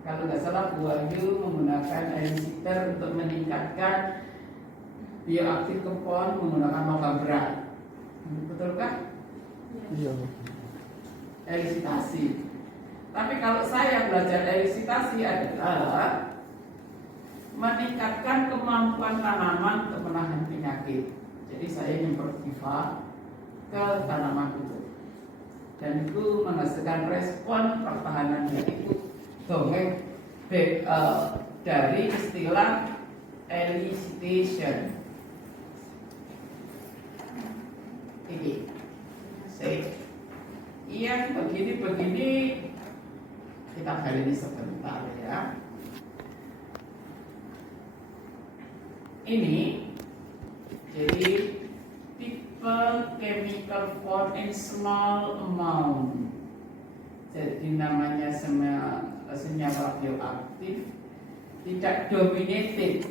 Kalau nggak salah Bu Ayu menggunakan elicitor untuk meningkatkan bioaktif kempon menggunakan logam berat. Betulkah? Iya. Elisitasi. Tapi kalau saya belajar elisitasi adalah meningkatkan kemampuan tanaman untuk menahan penyakit. Jadi saya nyemprot IFA ke tanaman itu, dan itu menghasilkan respon pertahanan yaitu dongeng dari istilah elicitation. Ini, yang begini-begini kita kali ini sebentar ya. Ini jadi tipe chemical form in small amount. Jadi namanya senyawa bioaktif tidak dominated.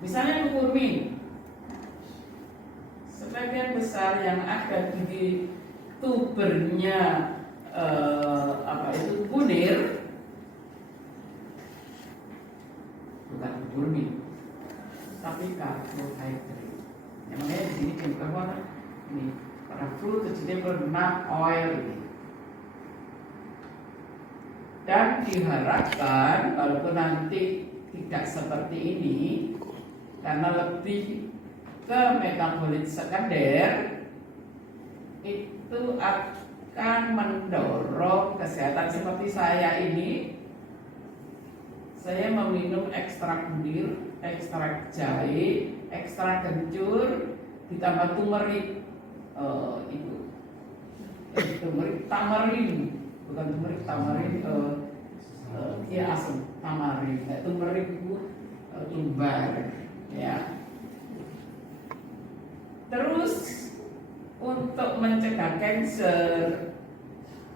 Misalnya kurmin, sebagian besar yang ada di tubernya kunir, bukan kurmin, tapi karbohidrat. Namanya di sini juga ini para fruit vegetable nut oil ini. Dan diharapkan walaupun nanti tidak seperti ini karena lebih ke metabolit sekunder, itu akan mendorong kesehatan seperti saya ini. Saya meminum ekstrak kunir, ekstrak jahe, ekstrak kencur, ditambah turmeric, turmeric tamarin, bukan turmeric tamarin, ya asam tamarin. Turmeric itu tumbar, ya. Terus untuk mencegah kanker,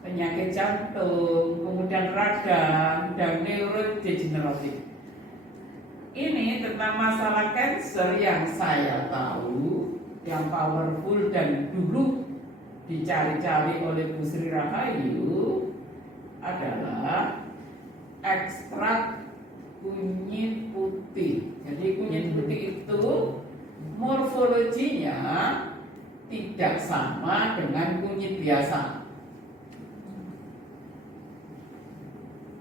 penyakit jantung, kemudian radang, dan neurodegeneratif. Ini tentang masalah kanker yang saya tahu, yang powerful dan dulu dicari-cari oleh Bu Sri Rahayu adalah ekstrak kunyit putih. Jadi kunyit putih itu morfologinya tidak sama dengan kunyit biasa.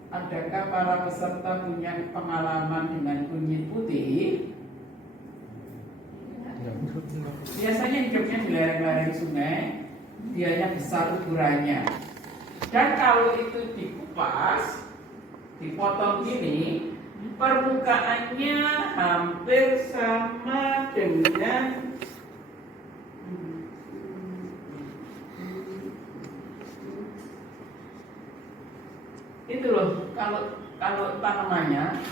Adakah para peserta punya pengalaman dengan kunyit putih? Biasanya hidupnya di lereng-lereng sungai, dianya besar ukurannya. Dan kalau itu dikupas, dipotong gini, permukaannya hampir sama dengan itu loh. Kalau tanamannya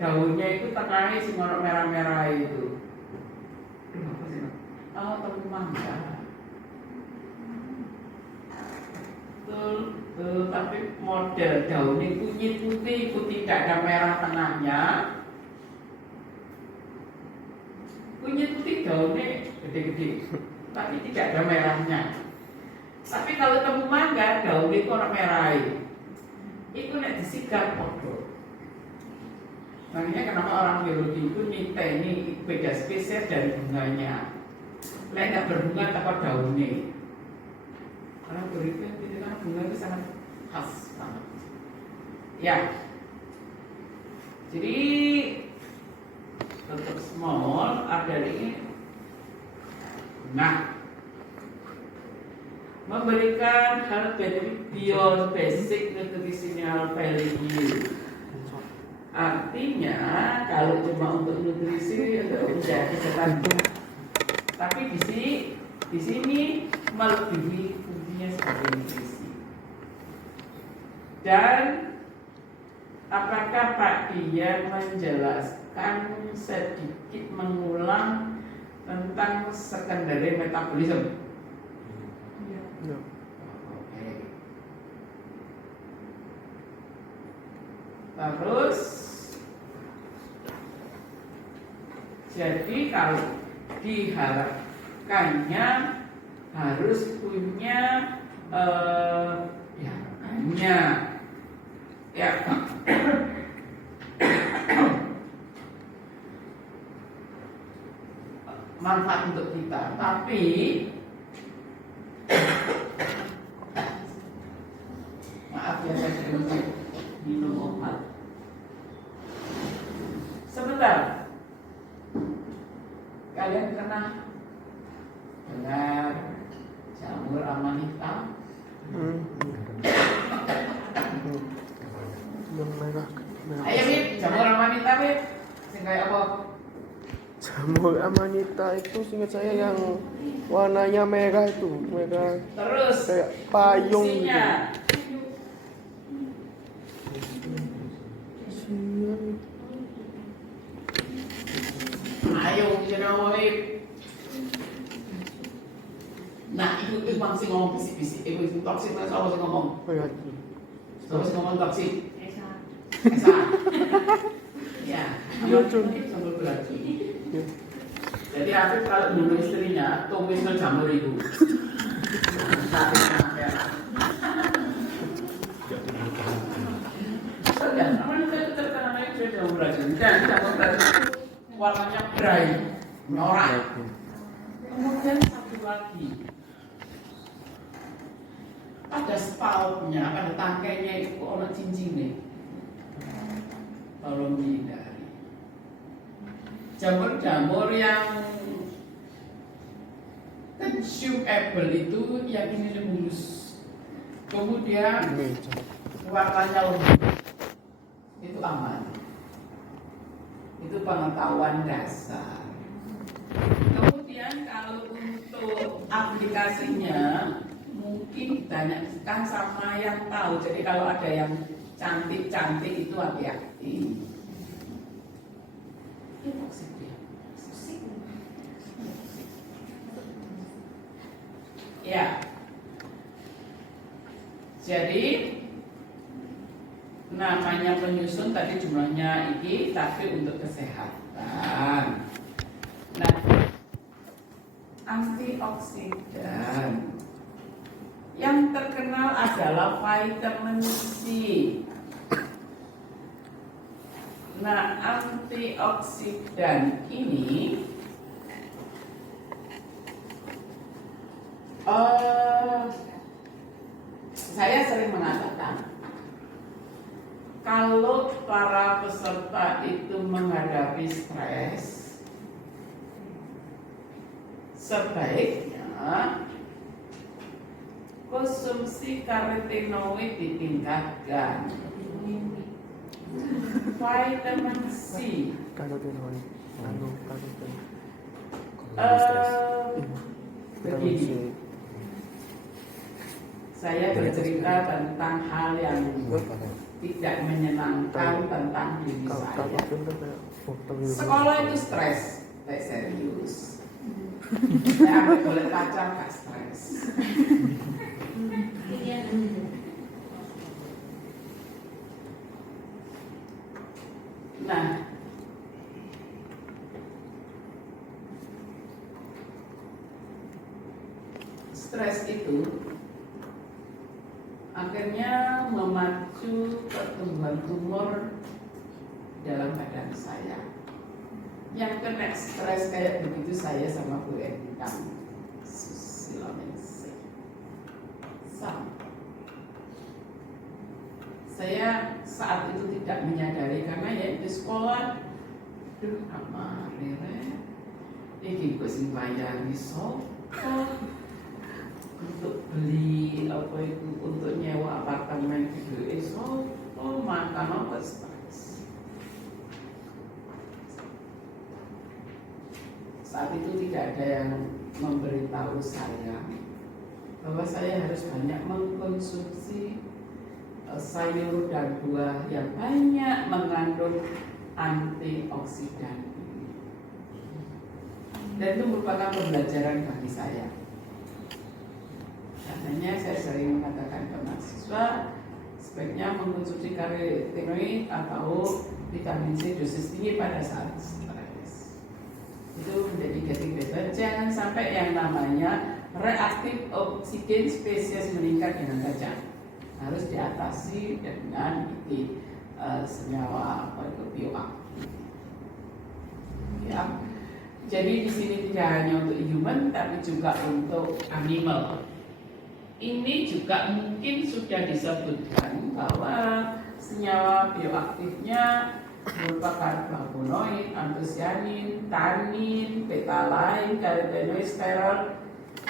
daunnya itu tengahnya si merah-merah itu. Apa sih? Oh, tepung mangga. Betul, tapi model daunnya kunyit putih tidak ada merah tengahnya. Kunyit putih daunnya gede-gede, tapi tidak ada merahnya. Tapi kalau tepung mangga daunnya itu orang merah. Itu nek disikat podo. Makanya kenapa orang biologi itu minta ini beda spesies dari bunganya. Lain nggak berbunga tanpa daunnya. Karena biologi itu kan bunga itu sangat khas banget. Ya. Jadi untuk small ada ini. Nah, memberikan hal benefit beyond basic nutritional value. Artinya kalau cuma untuk nutrisi untuk menjaga kesehatan, tapi di sini melebihi fungsinya sebagai nutrisi. Dan apakah Pak Dian menjelaskan sedikit mengulang tentang secondary metabolism? Ya. Oke. Terus jadi kalau diharapkannya harus punya gizinya. Ya. Manfaat untuk kita, tapi maaf ya saya sering minum obat. Sebentar, kalian pernah dengar jamur amanita? Yang merah. Ayo Bib, jamur amanita Bib, sing kayak apa? Jamur amanita itu seingat saya yang warnanya merah itu, merah Terus kayak payung gitu. fungsinya. Ayo kita ngomongin. Nah, itu bang sih ngomong bisik-bisik. Itu toksik lah, siapa sih ngomong? Oh, ya. Siapa sih ngomong toksik? Esa. Ya, sambal berarti. Ya. Jadi Afif kalau dulu istrinya tumisnya jamur itu. Dan amanita itu terkenal itu jamur racun. Dan jamur racun itu warnanya bright, norak. Kemudian satu lagi, pada spoutnya, pada tangkainya itu ada cincin nih. Tolong dihindari. Jamur-jamur yang consumable itu yang ini mulus. Kemudian warnanya lembut, itu aman. Itu pengetahuan dasar. Kemudian kalau untuk aplikasinya mungkin ditanyakan sama yang tahu. Jadi kalau ada yang cantik-cantik itu hati-hati. Ya. Jadi namanya penyusun tadi jumlahnya ini, tapi untuk kesehatan. Nah, antioksidan yang terkenal adalah vitamin C. Nah, antioksidan ini saya sering mengatakan kalau para peserta itu menghadapi stres, sebaiknya konsumsi karotenoid ditingkatkan. Vitamin C. Karotenoid. Begini, saya bercerita tentang hal yang tidak menyenangkan tentang diri saya. Sekolah itu stres, saya serius. Saya ambil boleh pacar gak stres. Nah, stres itu akhirnya memacu pertumbuhan tumor dalam badan saya. Yang kena stres kayak begitu saya sama Bu Endang Susilo-Ningsih. Saya saat itu tidak menyadari karena ya di sekolah, duh amarere, iki gue sing bayari sopo untuk beli apa itu, untuk nyewa apartemen gitu, sopo makan apa stres. Saat itu tidak ada yang memberitahu saya bahwa saya harus banyak mengkonsumsi sayur dan buah yang banyak mengandung antioksidan. Dan itu merupakan pembelajaran bagi saya. Karenanya saya sering mengatakan ke mahasiswa sebaiknya mengkonsumsi karotenoid atau vitamin C dosis tinggi pada saat stres. Itu menjadi gating better. Jangan sampai yang namanya reaktif oksigen spesies meningkat dengan tajam. harus diatasi dengan senyawa bioaktif. Ya. Jadi di sini tidak hanya untuk human tapi juga untuk animal. Ini juga mungkin sudah disebutkan bahwa senyawa bioaktifnya merupakan flavonoid, antosianin, tanin, betalain, karotenosterol.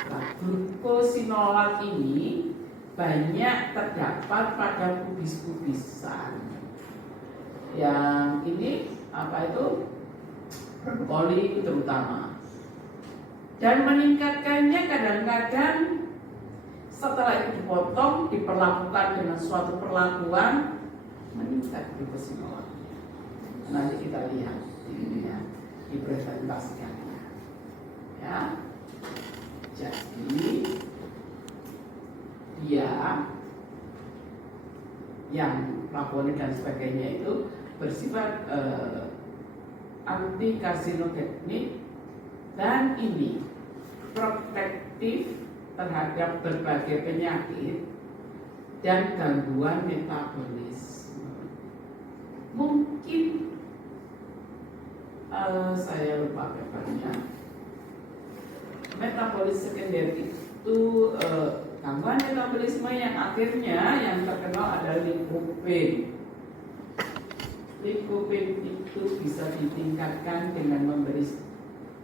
Nah, glukosinolat ini banyak terdapat pada kubis-kubisan. Yang ini apa itu? Brokoli terutama. Dan meningkatkannya kadang-kadang setelah itu dipotong, diperlakukan dengan suatu perlakuan meningkat glukosinolat. Nanti kita lihat ini ya, dipresentasikannya. Ya. Jadi dia yang flavonoid dan sebagainya itu bersifat anti karsinogenik dan ini protektif terhadap berbagai penyakit dan gangguan metabolisme. Mungkin saya lupa papernya. Metabolisme sekunder itu gangguan metabolisme yang akhirnya yang terkenal adalah likopen. Likopen itu bisa ditingkatkan dengan memberi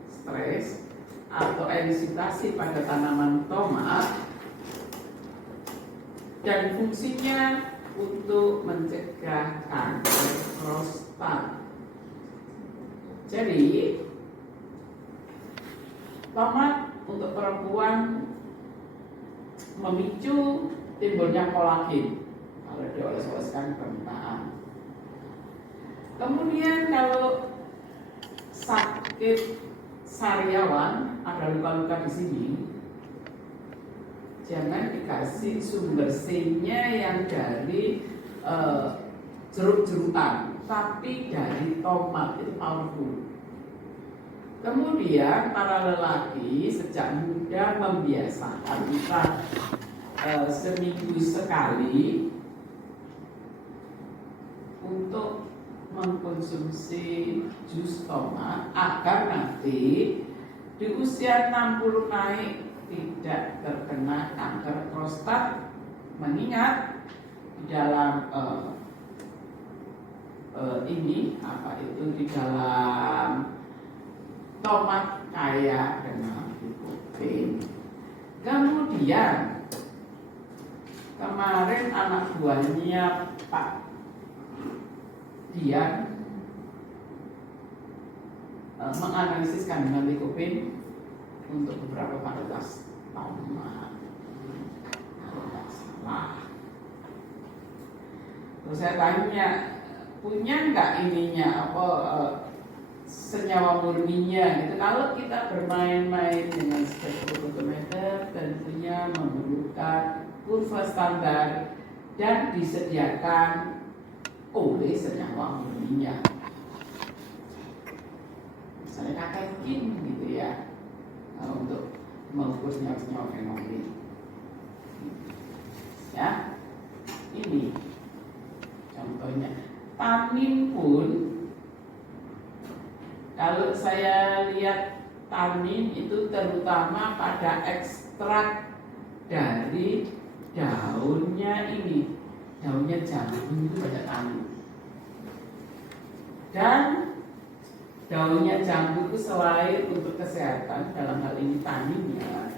stres atau erisitasi pada tanaman tomat dan fungsinya untuk mencegah kanker prostat. Jadi tomat untuk perempuan memicu timbulnya kolagen kalau dioles-oleskan permukaan. Kemudian kalau sakit sariawan, ada luka-luka di sini, jangan dikasih sumber C-nya yang dari jeruk-jerukan, tapi dari tomat, itu powerful. Kemudian para lelaki sejak muda membiasakan kita seminggu sekali untuk mengkonsumsi jus tomat agar nanti di usia 60 naik tidak terkena kanker prostat. Mengingat di dalam ini apa itu di dalam tomat kaya dengan likopen. Kemudian kemarin anak buahnya Pak Dian menganalisis kandungan likopen untuk beberapa varietas tomat. Tidak salah. Terus saya tanya, punya nggak ininya apa senyawa murninya gitu. Kalau kita bermain-main dengan spektrometer tentunya memerlukan kurva standar dan disediakan oleh senyawa murninya. Misalnya katekin gitu ya, untuk mengukur senyawa fenomen. Ya, ini contohnya. Tanin pun, kalau saya lihat tanin itu terutama pada ekstrak dari daunnya ini, daunnya jambu itu banyak tanin. Dan daunnya jambu itu selain untuk kesehatan, dalam hal ini taninnya,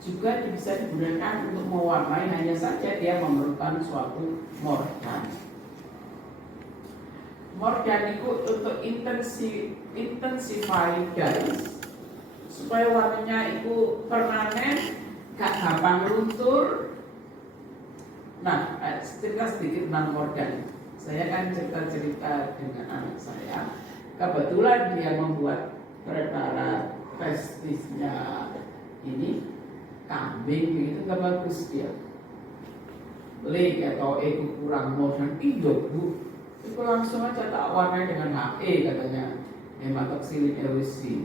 juga bisa digunakan untuk mewarnai, hanya saja dia memerlukan suatu mordan. Mordan itu untuk intensify dyes supaya warnanya itu permanen, gak gampang luntur. Nah, cerita sedikit tentang mordan. Saya kan cerita-cerita dengan anak saya. Kebetulan dia membuat preparat pestisnya ini kambing itu gak bagus dia. Beli atau itu kurang modern, itu bu, itu langsung aja tak warnai dengan HE katanya, hematoxylin elusi.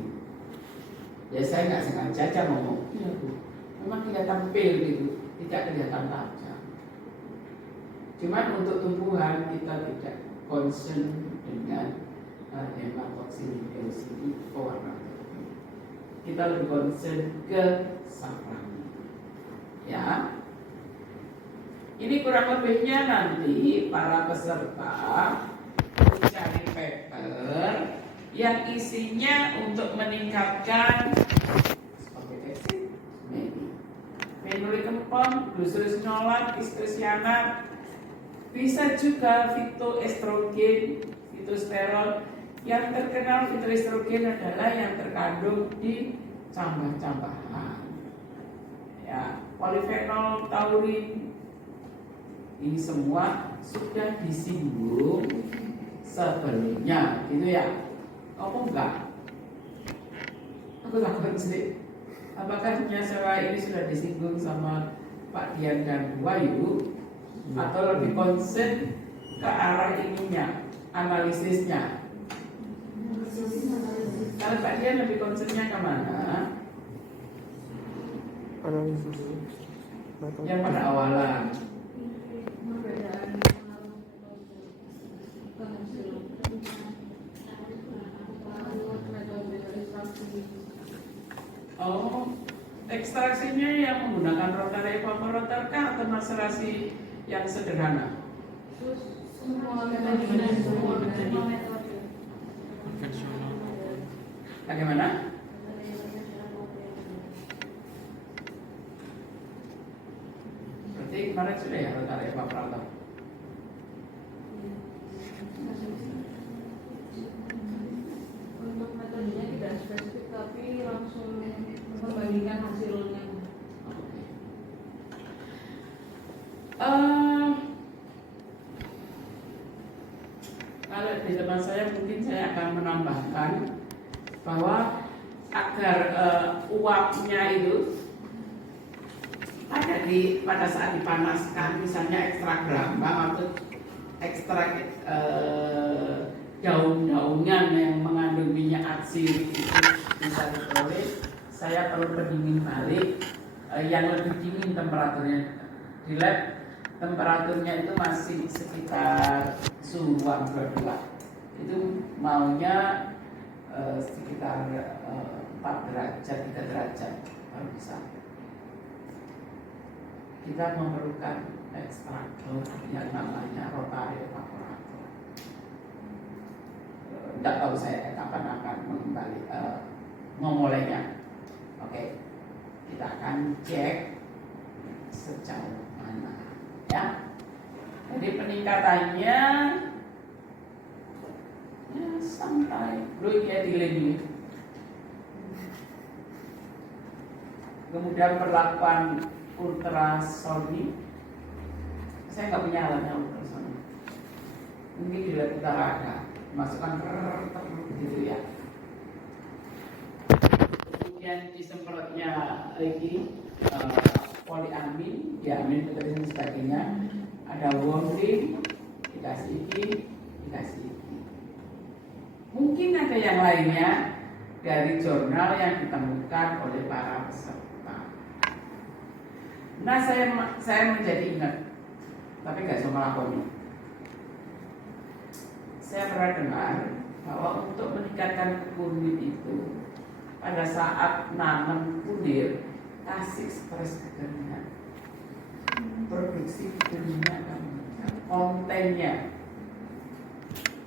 Ya saya nggak sengaja ngomong, iya bu, memang kelihatan pale gitu, tidak kelihatan tajam. Cuman untuk tumbuhan kita tidak concern dengan hematoksin eosinophil pewarna tubuh. Kita lebih concern ke safran. Ya, ini kurang lebihnya nanti para peserta mencari paper yang isinya untuk meningkatkan fenolic compound, glucosinolaat, isocianat, bisa juga fitoestrogen, fitosterol. Yang terkenal fitoestrogen adalah yang terkandung di campak-campakan. Ya, polifenol, taurin, ini semua sudah disinggung sebelumnya, gitu ya. Kamu enggak? Aku takut sih. Apakah nyasawa ini sudah disinggung sama Pak Dian dan Bu Wayu, atau lebih concern ke arah ininya, analisisnya? Kalau Pak Dian lebih concernnya kemana? Analisis. Yang pada awalan. Oh, ekstraksinya yang menggunakan rotary evaporator kah atau maserasi yang sederhana? Semua metode. Bagaimana? Berarti kemarin sudah ya rotary evaporator. Untuk metodenya tidak spesifik tapi langsung membandingkan hasilnya. Kalau di depan saya mungkin saya akan menambahkan bahwa agar uapnya itu pada saat dipanaskan, misalnya ekstrak brambang atau ekstrak daun-daunan yang mengandung minyak atsiri itu bisa diperoleh, saya perlu pendingin balik yang lebih dingin temperaturnya. Di lab temperaturnya itu masih sekitar suhu ruang 22, itu maunya sekitar 4 derajat, 3 derajat baru bisa. Kita memerlukan ekstraktor yang namanya rotary evaporator. Tidak tahu saya kapan akan memulainya. Oke, kita akan cek sejauh mana, ya. Jadi peningkatannya ya santai, belum ya dilebih. Kemudian perlakuan ultrasonik, saya nggak punya alatnya ultrasonik. Mungkin di lab kita ada, masukkan gitu ya. Kemudian disemprotnya lagi poliamin, diamin dan sebagainya. Ada warning, dikasih ini, dikasih ini. Mungkin ada yang lainnya dari jurnal yang ditemukan oleh para peserta. Nah, saya menjadi ingat, tapi nggak cuma lakukan. Saya pernah dengar bahwa untuk meningkatkan kulit itu pada saat nanam kunir kasih stres kekeringan, produksi kekeringan kontennya.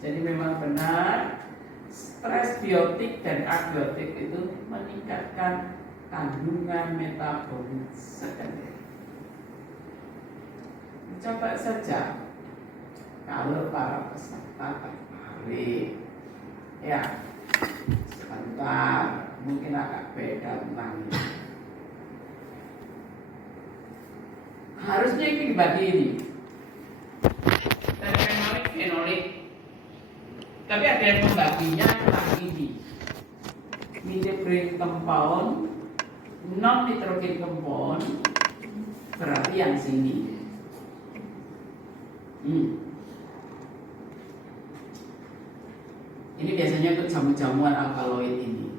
Jadi memang benar stres biotik dan abiotik itu meningkatkan kandungan metabolit sekunder. Coba saja kalau para peserta tertarik, ya sebentar, mungkin agak beda tentang ini. Harusnya ini dibagi ini. Dan fenolik. Tapi ada yang membaginya tentang ini. Midbrain compound, non nitrogen compound, berarti yang sini. Ini biasanya untuk jamu-jamuan alkaloid ini.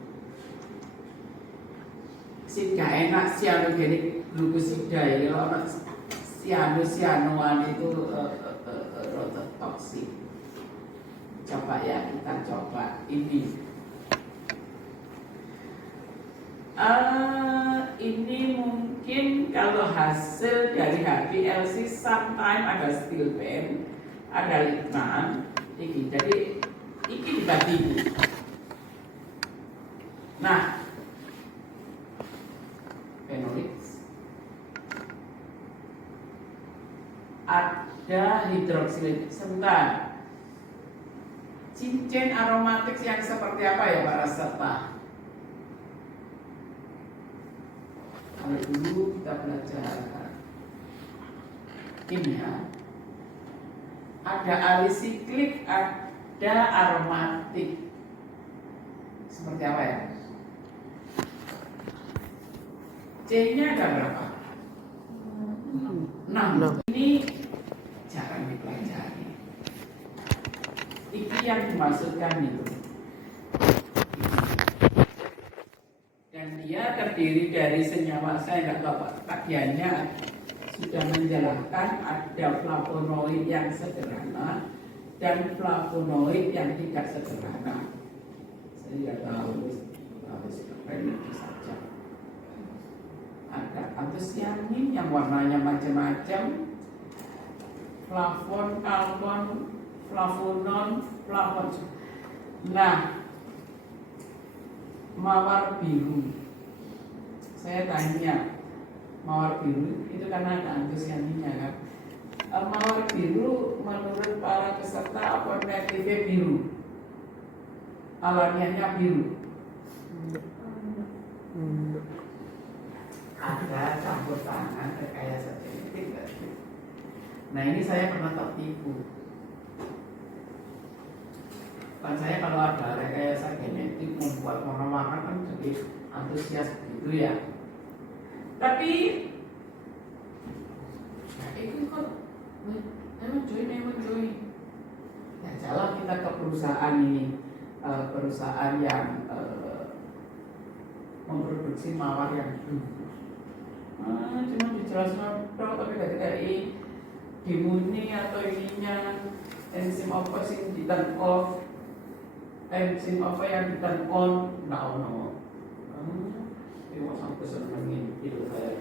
Gak enak cyanogenik glukosida ya, kalau cyanoan itu Coba ya, kita coba ini. Ini mungkin kalau hasil dari HPLC sometimes ada steel pen, ada litnan, ini. Jadi ini dibagi. Nah, fenolik, ada hidroksilit. Sebentar. Cincin aromatik yang seperti apa ya para peserta? Kalau dulu kita belajar kimia, ada alisiklik, ada aromatik. Seperti apa ya? C-nya ada berapa? 6. Ini jarang dipelajari. Ini yang dimaksudkan itu. Dan dia terdiri dari senyawa, saya nggak tahu bagiannya sudah menjelaskan ada flavonoid yang sederhana dan flavonoid yang tidak sederhana. Saya tidak tahu, harus itu saja. Ada antosianin yang warnanya macam-macam, flavon, kalon, flavonon, flavon. Nah, mawar biru. Saya tanya, mawar biru itu karena ada antosianinnya kan? Mawar biru menurut para peserta apa negatifnya biru? Alamiahnya biru. Ada campur tangan rekayasa genetik. Nah ini saya pernah tertipu. Kan saya kalau ada rekayasa genetik membuat warna-warna kan jadi antusias gitu ya. Tapi itu kok emang join. Ya jalan kita ke perusahaan ini, perusahaan yang memproduksi mawar yang cuma dijelaskan tapi gak dikasih dimuni atau ininya enzim apa sih di turn off, enzim apa yang di turn on, no. Ini sampai senengin hidup saya.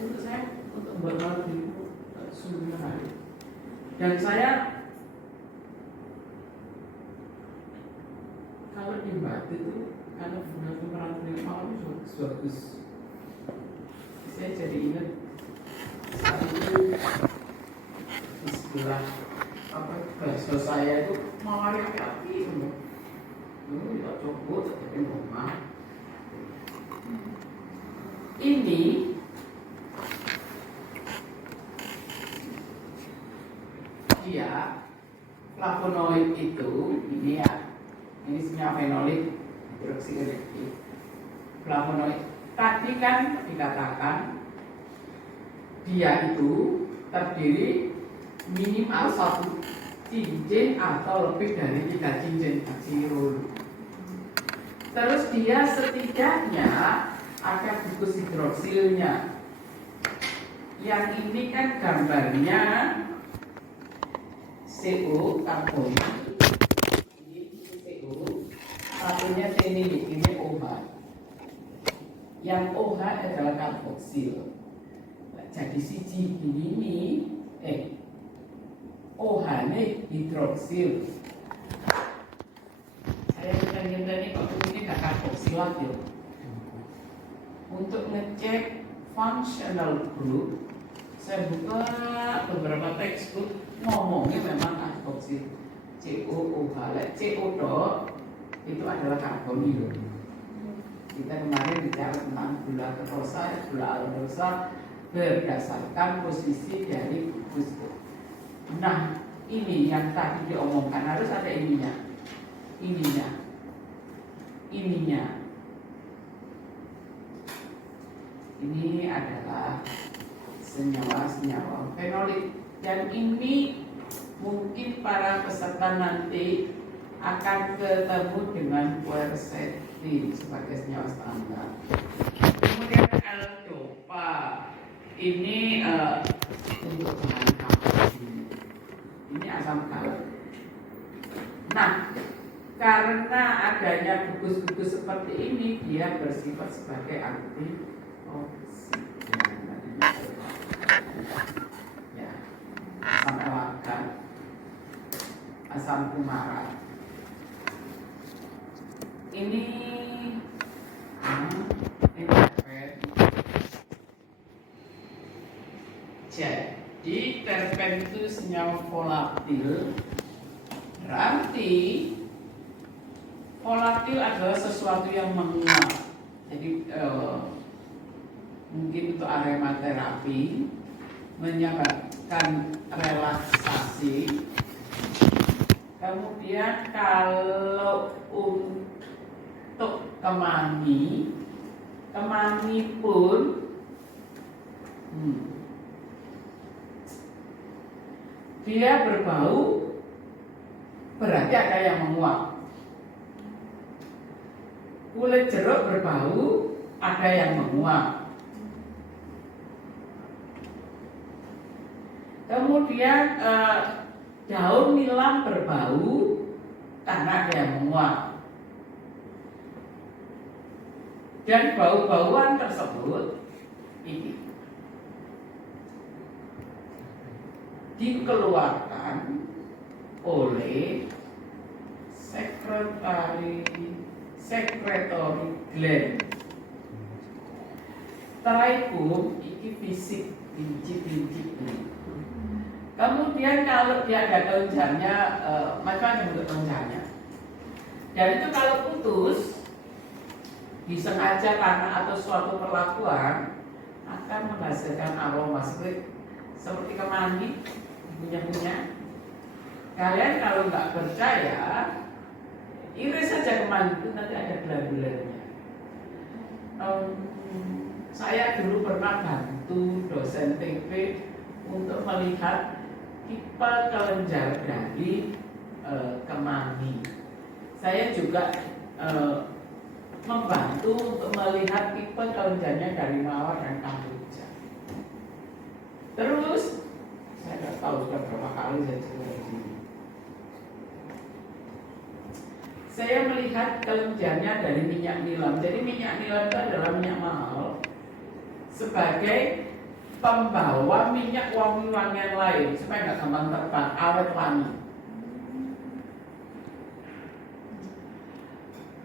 Untuk saya untuk membuat mawar itu sungguh hari. Dan saya kalau di Barat itu karena bunga pemeran mawar itu bagus. Saya jadi ingat saat itu di sebelah bakso saya itu mawar yang api itu. Tidak cukup tapi rumah. Ini dia flavonoid itu ini ya. Ini senyawa fenolik hidroksilit. Flavonoid tadi kan dikatakan dia itu terdiri minimal 1 cincin atau lebih dari 3 cincin aksirul. Terus dia setidaknya ada gugus hidroksilnya. Yang ini kan gambarnya CO karbon. Satunya ini OH. Yang OH adalah karboksil. Jadi siji ini OH ini hidroksil. Saya ingin tadi kok ini gak karboksilat ya. Untuk ngecek functional group, saya buka beberapa textbook ngomongnya memang karboksil. COOH, CO dot itu adalah karbonil. Kita kemarin bicara tentang gula glukosa, gula aldehida berdasarkan posisi dari gugus. Nah, ini yang tadi diomongkan harus ada ininya. Ini adalah senyawa fenolik. Dan ini mungkin para peserta nanti akan ketemu dengan quercetin sebagai senyawa standar. Kemudian L-dopa ini untuk bahan kapur. asam garam. Nah, karena adanya gugus-gugus seperti ini, dia bersifat sebagai antioksidan. Ya, asam elagan, asam kumarat. Ini terpen. Jadi terpen itu senyawa volatil. Berarti volatil adalah sesuatu yang menguap. Jadi mungkin untuk aromaterapi menyebabkan relaksasi. Kemudian kalau untuk kemangi pun dia berbau, berarti ada yang menguap. Kulit jeruk berbau, ada yang menguap. Kemudian daun nilam berbau karena ada yang menguap. Dan bau-bauan tersebut ini dikeluarkan oleh secretory gland. Trachum ini fisik binci-binci. Kemudian kalau dia ada kelenjarnya, macam-macam bentuk kelenjarnya. Dan itu kalau putus, disengaja karena atau suatu perlakuan akan menghasilkan aroma seperti kemangi punya. Kalian kalau nggak percaya, iris saja kemangi itu nanti ada gula-gulanya. Saya dulu pernah bantu dosen TP untuk melihat tipe kelenjar dari kemangi. Saya juga membantu untuk melihat tipe kelenjarnya dari mawar dan kamboja. Terus saya nggak tahu sudah berapa kali saya coba ini. Saya melihat kelenjarnya dari minyak nilam. Jadi minyak nilam itu adalah minyak mahal sebagai pembawa minyak wangi-wangian lain supaya nggak gampang terbang, awet wangi.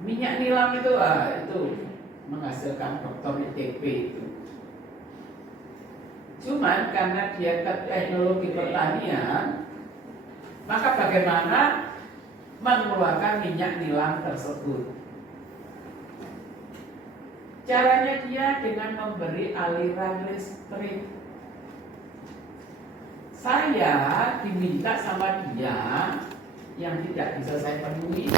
Minyak nilam itu menghasilkan dokter ITP itu. Cuman karena dia ke teknologi pertanian, maka bagaimana mengeluarkan minyak nilam tersebut? Caranya dia dengan memberi aliran listrik. Saya diminta sama dia yang tidak bisa saya penuhi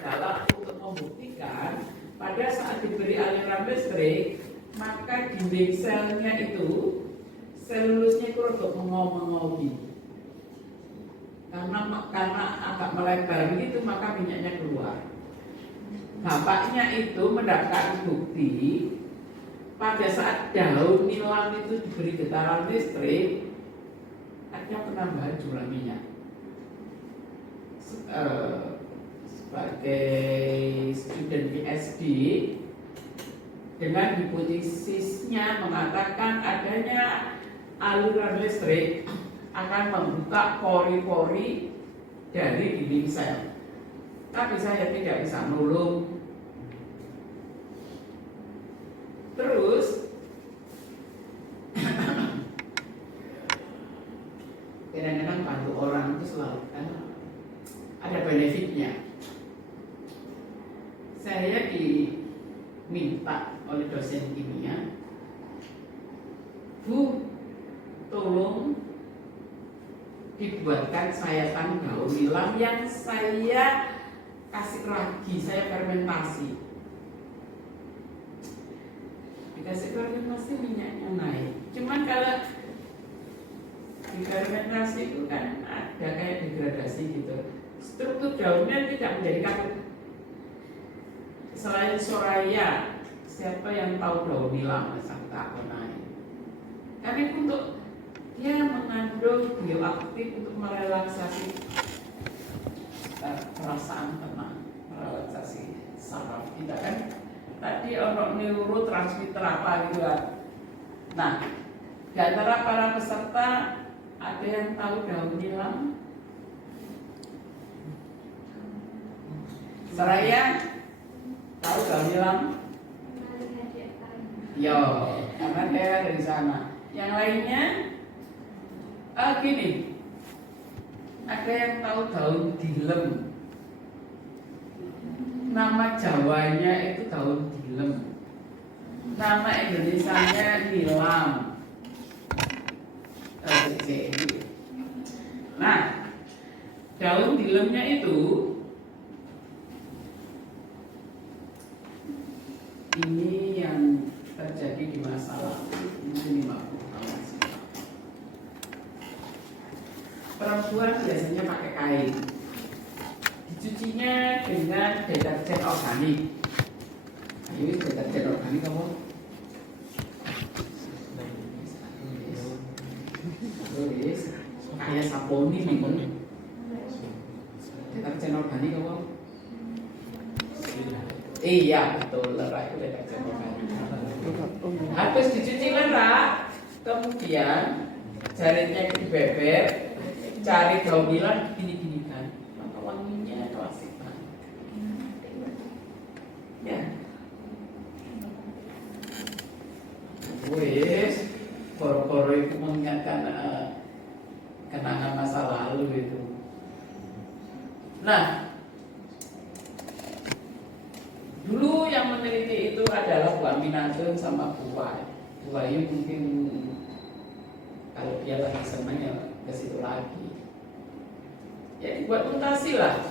adalah untuk membuktikan pada saat diberi aliran listrik, maka dinding selnya itu selulusnya itu untuk mengopi. Karena agak melebar begitu, maka minyaknya keluar. Bapaknya itu mendapatkan bukti pada saat daun nilam itu diberi getaran listrik, ada penambahan jumlah minyak. Sebagai student PhD dengan hipotesisnya mengatakan adanya aliran listrik akan membuka pori-pori dari dinding sel. Tapi saya tidak bisa nolong. Terus kadang-kadang bantu orang itu selalu ada benefitnya. Saya diminta oleh dosen kimia, Bu, tolong dibuatkan sayatan daun nilam yang saya kasih ragi, saya fermentasi. Dikasih fermentasi minyaknya naik. Cuman kalau di fermentasi itu kan ada kayak degradasi gitu. Struktur daunnya tidak menjadi kaku. Selain Soraya, siapa yang tahu daun nilam sang tak naik? Tapi untuk dia mengandung bioaktif aktif untuk merelaksasi perasaan tenang, merelaksasi saraf kita kan. Tadi ono neurotransmitter apa gitu kan. Nah, di antara para peserta ada yang tahu daun nilam? Seraya tahu daun nilam? Yo, karena dia dari sana. Yang lainnya, gini, ada yang tahu daun dilem? Nama Jawanya itu daun dilem. Nama Indonesianya nilam. Nah, daun dilemnya itu ini yang terjadi di masa lalu, ini 50 tahun silam. Perempuan biasanya pakai kain, dicucinya dengan deterjen organik. Ini deterjen organik kamu? Tulis, kayak saponi nih kan? Deterjen organik kamu? Iya betul, lerak itu deterjen organik. Habis dicuci lerak, kemudian jaritnya dibeber, cari daun nilam, gini-gini kan, maka wanginya klasik banget. Ya, wes, koro-koro itu mengingatkan kenangan masa lalu itu. Nah, dulu yang meneliti itu adalah Bu Aminatun sama Bu Wai. Bu Wai mungkin kalau dia lagi senang ya ke situ lagi. Ya dibuat mutasi lah,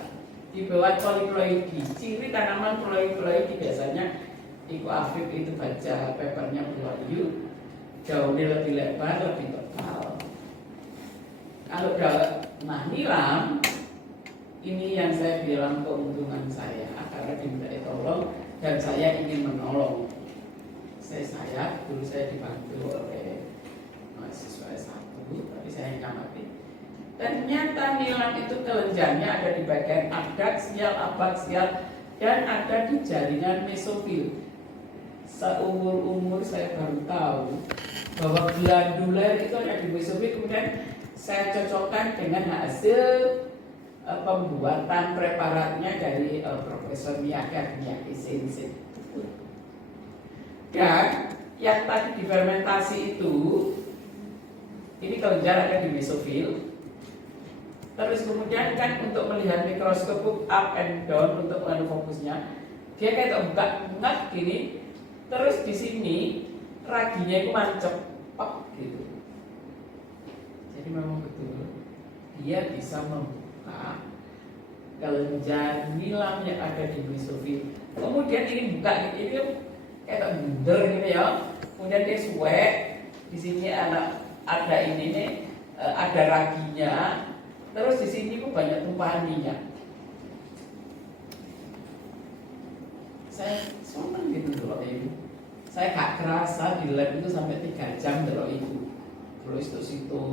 dibuat poliploidi. Ciri tanaman poliploidi biasanya Ibu Afif itu baca papernya Bu Wahyu, daunnya lebih lebar, lebih tebal. Kalau daun nilam, ini yang saya bilang keuntungan saya, karena diminta tolong dan saya ingin menolong. Dulu saya dibantu oleh mahasiswa S1, tapi saya ngamati. Ternyata nilam itu kelenjarnya ada di bagian adaksial, abaksial, dan ada di jaringan mesofil. Seumur-umur saya baru tahu bahwa glandular itu ada di mesofil, kemudian saya cocokkan dengan hasil pembuatan preparatnya dari Profesor Miyake Sensei. Dan yang tadi difermentasi itu, ini kelenjar ada di mesofil. Terus kemudian kan untuk melihat mikroskop up and down untuk melihat fokusnya, dia kayak buka gini. Terus di sini raginya itu mancep, gitu. Jadi memang betul dia bisa membuka kelenjar nilam yang ada di mesofil. Kemudian ini buka, ini kayak bundel gitu ya. Kemudian dia suwek, di sini ada ini nih, ada raginya. Terus di sini kok banyak tumpahan minyak. Saya senang gitu loh ini. Saya gak kerasa di lab itu sampai 3 jam delok itu. Terus situ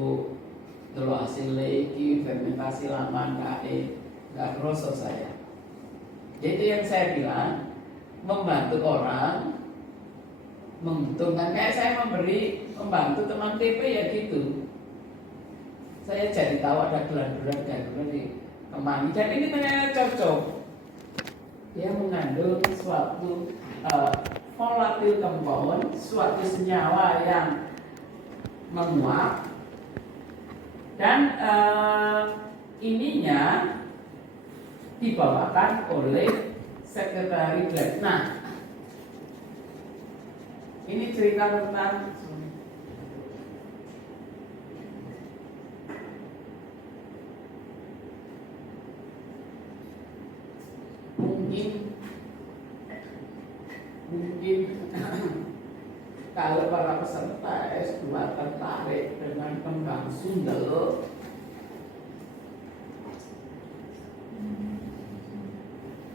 delok hasil lagi, fermentasi lama gak kerasa saya. Jadi yang saya bilang, membantu orang menguntungkan. Kayak saya membantu teman TP ya gitu. Saya jadi tahu ada glandular di kemani, dan ini ternyata cocok. Dia mengandung suatu volatile compound, suatu senyawa yang menguap, dan ininya dibawakan oleh sekretari gland. Nah, ini cerita tentang mungkin kalau para peserta S2 tertarik dengan kembang sundel,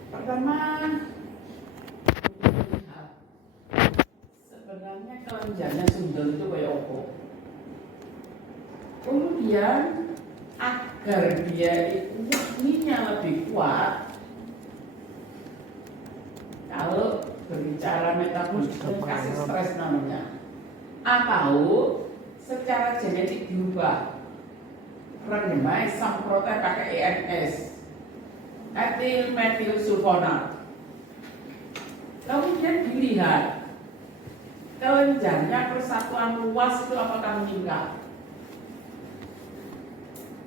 pertama lihat sebenarnya kelenjarnya sundel itu kayak apa. Kemudian agar dia itu murninya lebih kuat. Kalau berbicara metabolisme kasih stres namanya, atau secara genetik diubah, rendemai semprotan pakai EMS, etil metil sulfonat. Kemudian dilihat kelenjarnya persatuan luas itu apakah meningkat.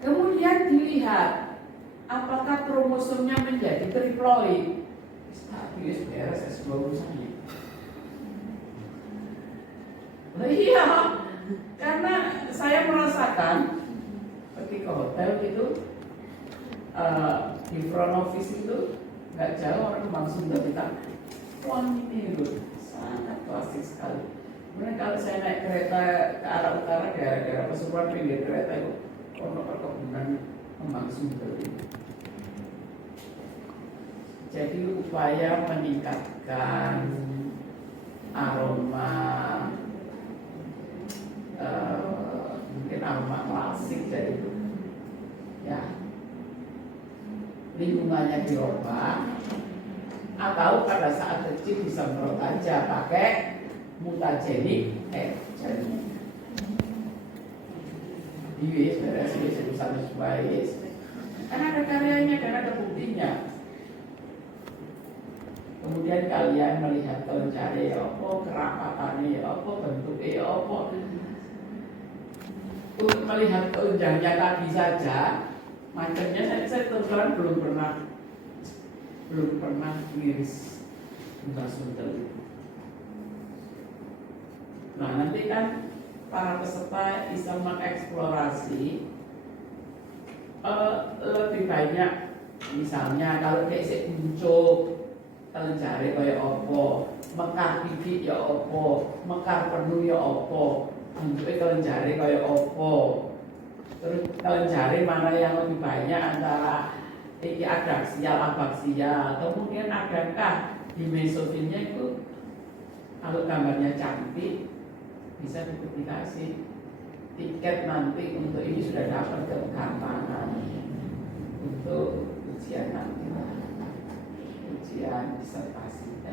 Kemudian dilihat apakah kromosomnya menjadi triploid. Habis beres S2 urusannya. Nah, iya, karena saya merasakan ketika hotel gitu di front office itu nggak jauh orang langsung udah kita wangi itu sangat klasik sekali. Kemudian kalau saya naik kereta ke arah utara daerah-daerah Pasuruan pinggir kereta itu perkebunan kembang sundel itu. Jadi upaya meningkatkan aroma mungkin aroma klasik jadi itu ya lingkungannya dirubah atau pada saat kecil disemprot aja pakai mutagenik agent. Iya, beres urusan sesuai. Kan ada karyanya dan ada buktinya. Kemudian kalian melihat kelenjar apa, kerapatannya apa, bentuknya apa. Untuk melihat kelenjarnya tadi saja, macamnya saya terus terang belum pernah ngiris bunga sundel. Nah nanti kan para peserta bisa mengeksplorasi lebih banyak, misalnya kalau kayak si buncuk kelenjare kaya apa, mekar pipi ya apa, mekar penuh ya apa, bentuknya kelenjare kaya apa, terus kelenjare mana yang lebih banyak antara iki adaksial, abaksial, kemudian adakah di mesofilnya itu kalau gambarnya cantik bisa dikasih tiket nanti untuk ini sudah dapat kegampangan untuk ujian nanti. Ujian disertasi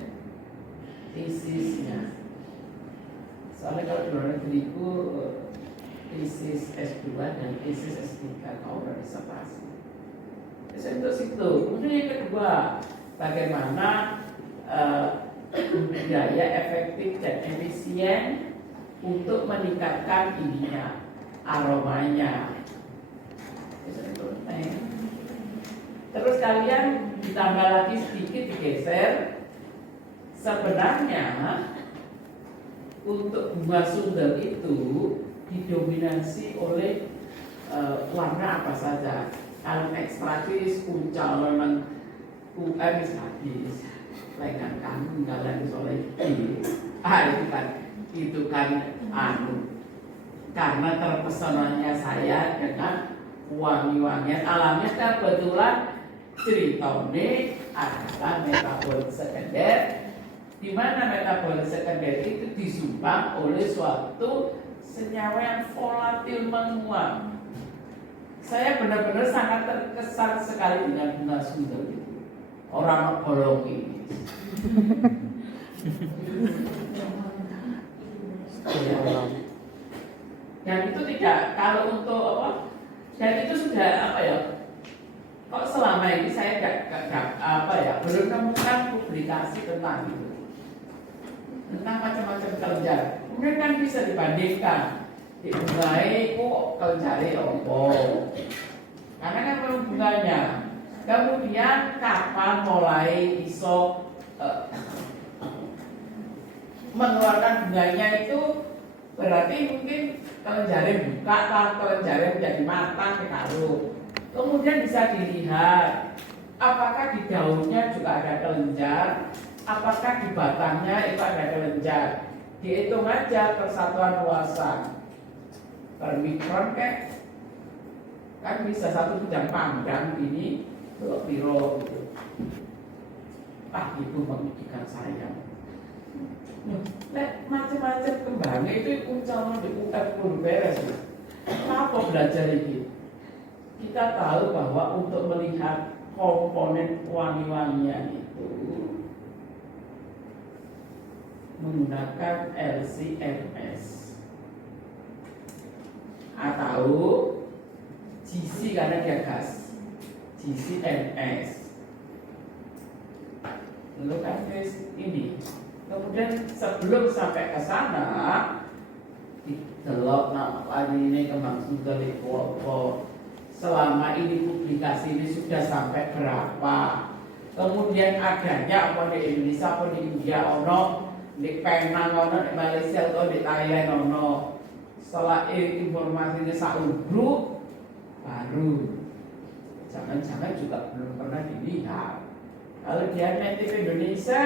tesisnya. Soalnya kalau di luar negeri itu tesis S2 dan tesis S3 kalau udah disertasi. Terus untuk situ. Kemudian yang kedua, bagaimana budaya efektif dan efisien untuk meningkatkan ininya, aromanya. Terus kalian ditambah lagi sedikit digeser. Sebenarnya untuk bunga sundel itu didominasi oleh warna apa saja. Kalau ekstrakis, kuncal, memang habis lengan kamu kalian oleh itu kan karena terpesonanya saya dengan wangi-wangian alamnya. Kebetulan ceritanya adalah metabolit sekunder, di mana metabolit sekunder itu disumbang oleh suatu senyawa yang volatil menguap. Saya benar-benar sangat terkesan sekali dengan bunga sundel itu. Orang bolong ini. Dan itu tidak, kalau untuk apa? Dan itu sudah apa ya? Kok selama ini saya belum menemukan publikasi tentang itu, tentang macam-macam kelenjar. Kemudian kan bisa dibandingkan, dimulai kok kelenjare opo, karena kan belum bunganya. Kemudian kapan mulai iso mengeluarkan bunganya itu berarti mungkin kelenjare buka atau kelenjare menjadi matang kekaru. Kemudian bisa dilihat apakah di daunnya juga ada kelenjar, apakah di batangnya itu ada kelenjar. Dihitung aja persatuan luasan per mikron kan bisa satu bidang pandang ini piro gitu. Itu mengujikan saya. Macam-macam kembangnya itu kuncal di UF pun beres. Apa belajar ini? kita tahu bahwa untuk melihat komponen wangi-wangian itu menggunakan LC-MS atau GC karena dia gas, GC-MS. Lalu kan ini, kemudian sebelum sampai ke sana didelok lagi ini kembang sudah dipotong. Selama ini publikasi ini sudah sampai berapa? Kemudian adanya apa di Indonesia, apa di India, ono di Penang, ono di Malaysia, atau di Thailand, ono. Setelah informasi ini saubruk baru. Jangan-jangan juga belum pernah dilihat. Kalau dia nanti ke Indonesia,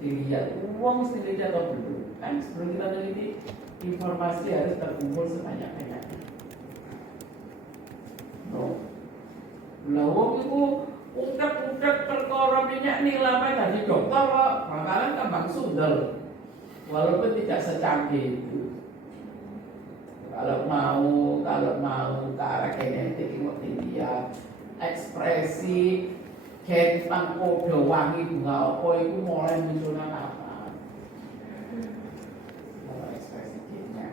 dilihat uang sendiri atau belum? Kan sebelum kita teliti, informasi harus terkumpul sebanyak-banyaknya. Lawang itu udak-udak perkara minyak nilai dari dokter kok bakalan kembang sundel walaupun tidak secanggih itu. Kalau mau ke arah genetik itu dilihat ekspresi gen pangkodo wangi bunga apa itu mulai munculnya kapan. Kalau ekspresi gennya.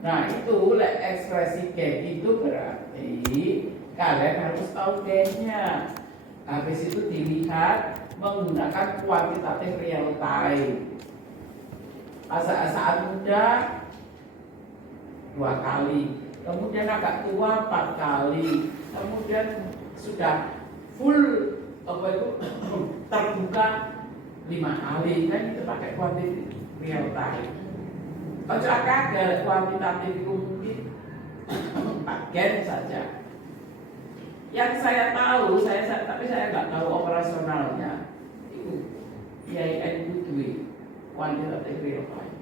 Nah itu ekspresi gen itu berarti kalian harus tahu gennya. Habis itu dilihat menggunakan kuantitatif real time. Saat muda 2 kali, kemudian agak tua 4 kali, kemudian sudah full apa itu terbuka 5 kali, kan itu pakai kuantitatif real time. Kalau kaget kuantitatif itu mungkin 4 gen saja. Yang saya tahu, tapi saya nggak tahu operasionalnya itu IAIN Budwi kuantitatif real time.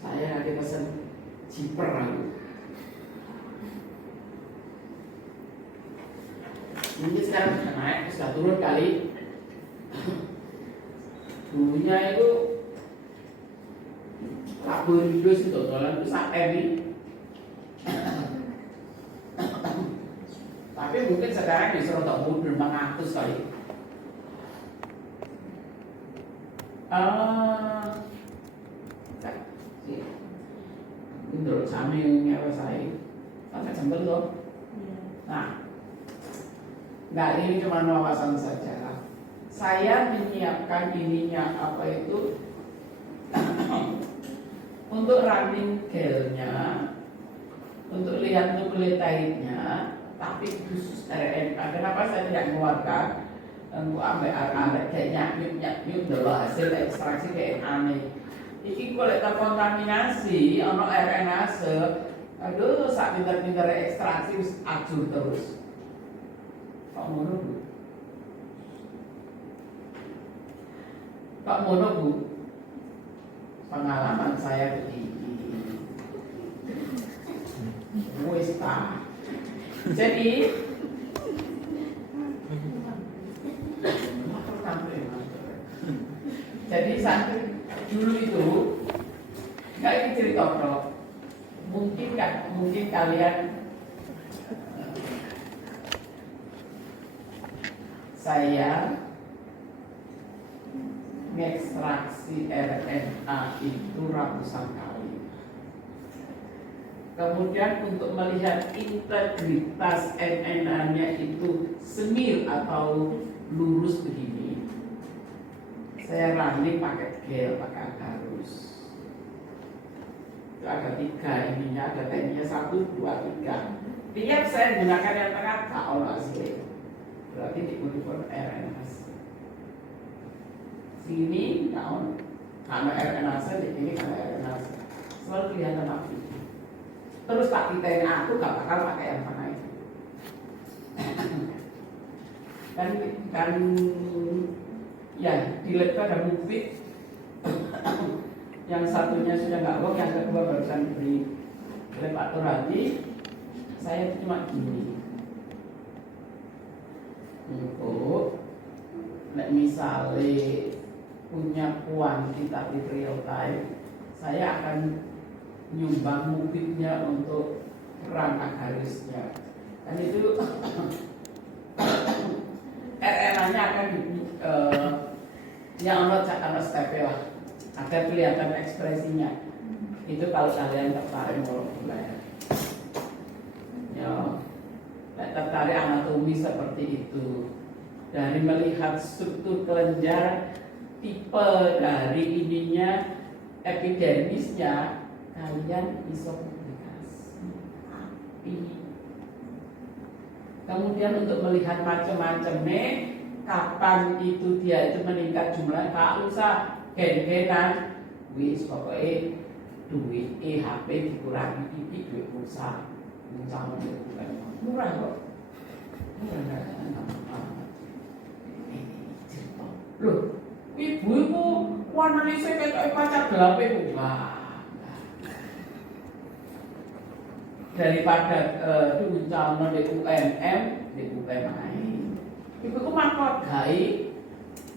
Saya nanti pesen jiper lagi. Mungkin sekarang sudah naik, sudah turun kali. Dulunya itu labur hidus itu dolan itu ini. Tapi mungkin sekarang disuruh untuk mobil 500 kali. Menurut kami ngewe saya sampai jemput loh. Nah, nggak ini cuma wawasan saja. Saya menyiapkan ininya apa itu untuk running gelnya, untuk lihat nukleotidnya, tapi khusus RNA. Kenapa saya tidak mengeluarkan untuk ambil arek kayak nyaknyuk dulu hasil ekstraksi kayak aneh. Iki boleh terkontaminasi, ono RNA aduh saat pinter-pinter ekstraksi ajur terus. Kok ngono Bu? Kok ngono Bu? Pengalaman saya begini. Wis ta. Jadi santri dulu itu nggak ini cerita bro. Mungkin kalian saya mengekstraksi RNA itu ratusan kali. Kemudian untuk melihat integritas RNA-nya itu semir atau lurus begini, saya running pakai gel, pakai agarus. Itu ada 3 ininya, ada tekniknya 1, 2, 3. Tiap saya gunakan yang tengah kalau hasil, berarti dikutipkan RNA. Sini tahun karena RNA di sini karena RNA selalu kelihatan api. Terus tak kita aku gak bakal pakai yang tengah itu. Dan ya di lab itu ada movie yang satunya sudah nggak work, yang kedua barusan beri lab aturasi. Saya itu cuma gini untuk misalnya punya kuantitatif real time, saya akan nyumbang mufidnya untuk perang agarisnya. Dan itu RNA-nya akan yang ono step lah, agar kelihatan ekspresinya. Itu kalau kalian tertarik molekuler. Ya, tertarik anatomi seperti itu. Dari melihat struktur kelenjar, tipe dari ininya, epidermisnya, kalian bisa publikasi. Kemudian untuk melihat macam-macamnya, kapan itu dia itu meningkat jumlah, tak usah gen-genan, wis pokoknya duit HP dikurangi iki duit pulsa, murah kok. Loh, ibu warnanya saya kayak pacar gelap itu, daripada diuncalno di UMM, di UMI. Ibu menghargai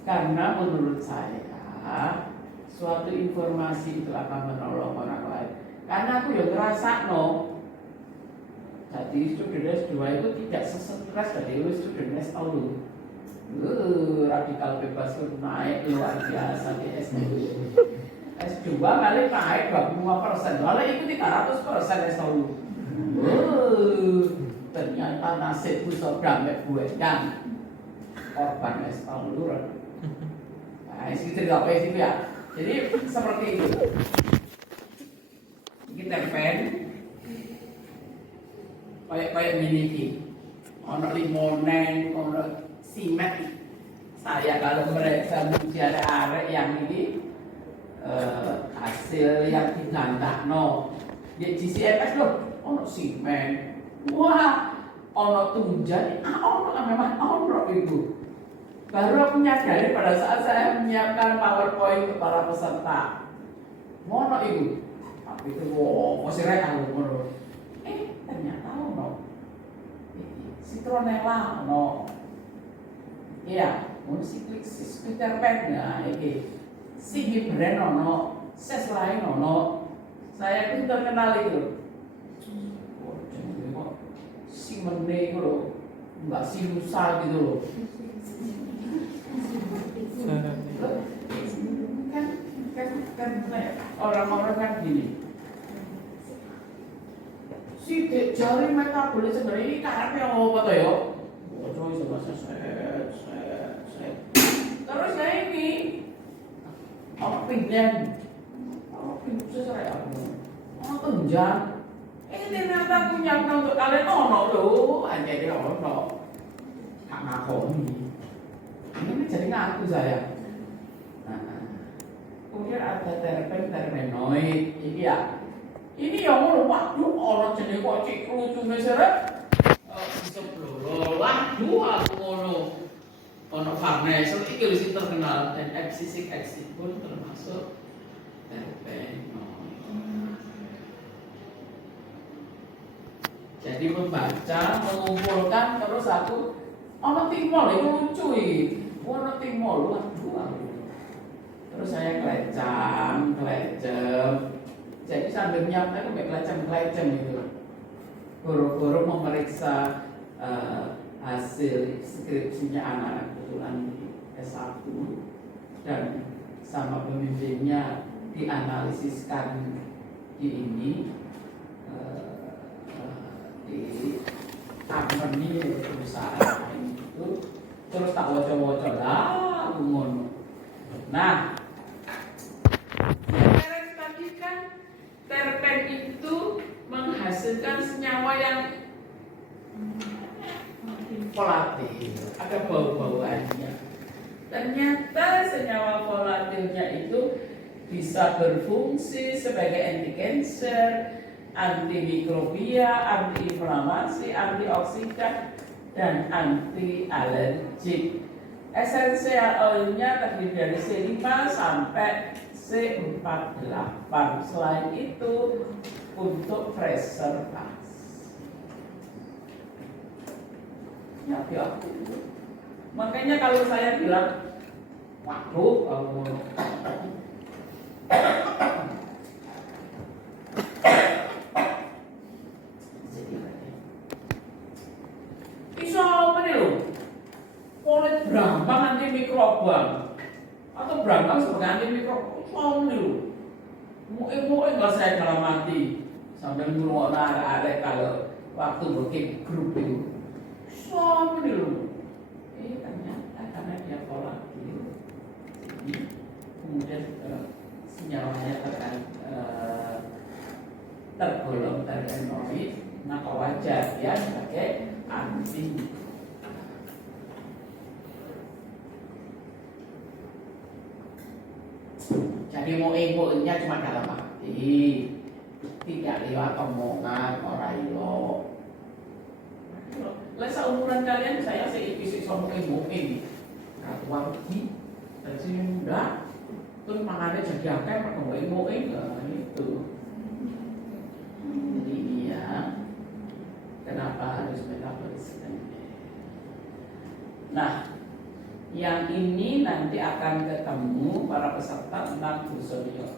karena menurut saya suatu informasi itu akan menolong orang lain. Karena aku yang ngerasa jadi student S2 itu tidak sestres dari student S1. Radikal bebas itu naik luar biasa di S2. S2 kali naik 25%, malah ikuti 300% S1. Ternyata nasibku sedang gue yang korban S1 luar. Nah, ini cerita apa sih ya? Jadi seperti itu. Kita pen kayak miliki ono limonen, ono simet. Saya kalau mereka bicara arek yang ini hasil yang digantakno di GCMS loh, ono simen, wah ono tunjan, ono memang ono itu. Baru aku menyadari pada saat saya menyiapkan PowerPoint untuk para peserta, ono itu, tapi itu wow, masih rekam ono. Ternyata ono citronella ono, iya, ono sikliksis Peter Pan ya, si Gibran ono, ses lain ono, saya pun terkenal itu. Kok si mene itu loh, nggak si Musa gitu loh. Kan orang-orang kan gini. Si jari metabolis sebenarnya ini karena apa tuh ya? Coba bahasa saya. Terus saya ini apa pinggan? Apa pinggan saya apa? Oh tunjang. Ternyata punya untuk kalian ono loh, aja dia ono. Tak ngakoni. Ini jadi ngaku saya. Kemudian ada terpenoid, ini ya. Ini yang ngono, waduh orang jenis kok cik lucu meseret bisa blolo, waduh aku ngono ono Farnesel, ini lebih terkenal dan eksisik pun termasuk terpenoid. Jadi membaca, mengumpulkan, terus aku ono timol, itu lucu ono timol, waduh aku. Terus saya kelecam, jadi sambil menyiapkan itu kelecam gitu. Guru-guru memeriksa hasil skripsinya anak-anak kebetulan di S1 dan sama pemimpinnya dianalisiskan di ini di company perusahaan itu, terus tak wocok-wocok lah ngono. Nah, tadi kan terpen itu menghasilkan senyawa yang volatil, ada bau-bauannya. Ternyata senyawa volatilnya itu bisa berfungsi sebagai anti-cancer, antimikrobia, anti-inflamasi, antioksidan, dan anti-alergik. Esensial oilnya terdiri dari C5 sampai C48. Selain itu untuk preservasi. Ya. Makanya kalau saya bilang, waduh, kalau mikrobang atau berangkang sebagai anti mikrobang dulu. Mu'e nggak saya dalam hati sampai ngurung ada kalau waktu bikin grup itu. Suami dulu. Ternyata karena dia pola gitu. Jadi, kemudian senyawanya tergolong terkenoid, maka wajar dia sebagai anti. Jadi mu'e-mu'enya cuma dalam hati, tidak lewat omongan orang ilo. Lah seumuran kalian saya seisi mu'e-mu'e. Nah, tua begini, dari sini muda, terus mangannya jadi akeh pakai mu'e-mu'e itu. Jadi ya, kenapa harus metabolisme? Nah, yang ini nanti akan ketemu para peserta tentang glucosinol,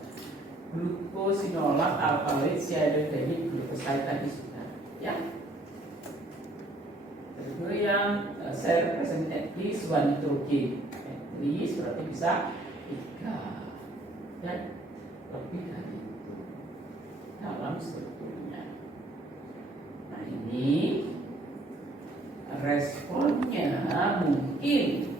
glukosinolat, alkaloid, cyanuric, glukoside tadi sudah, ya. Kedua yang saya representatif suan nitrogen, berarti bisa 3 dan lebih dari itu dalam strukturnya. Nah ini responnya mungkin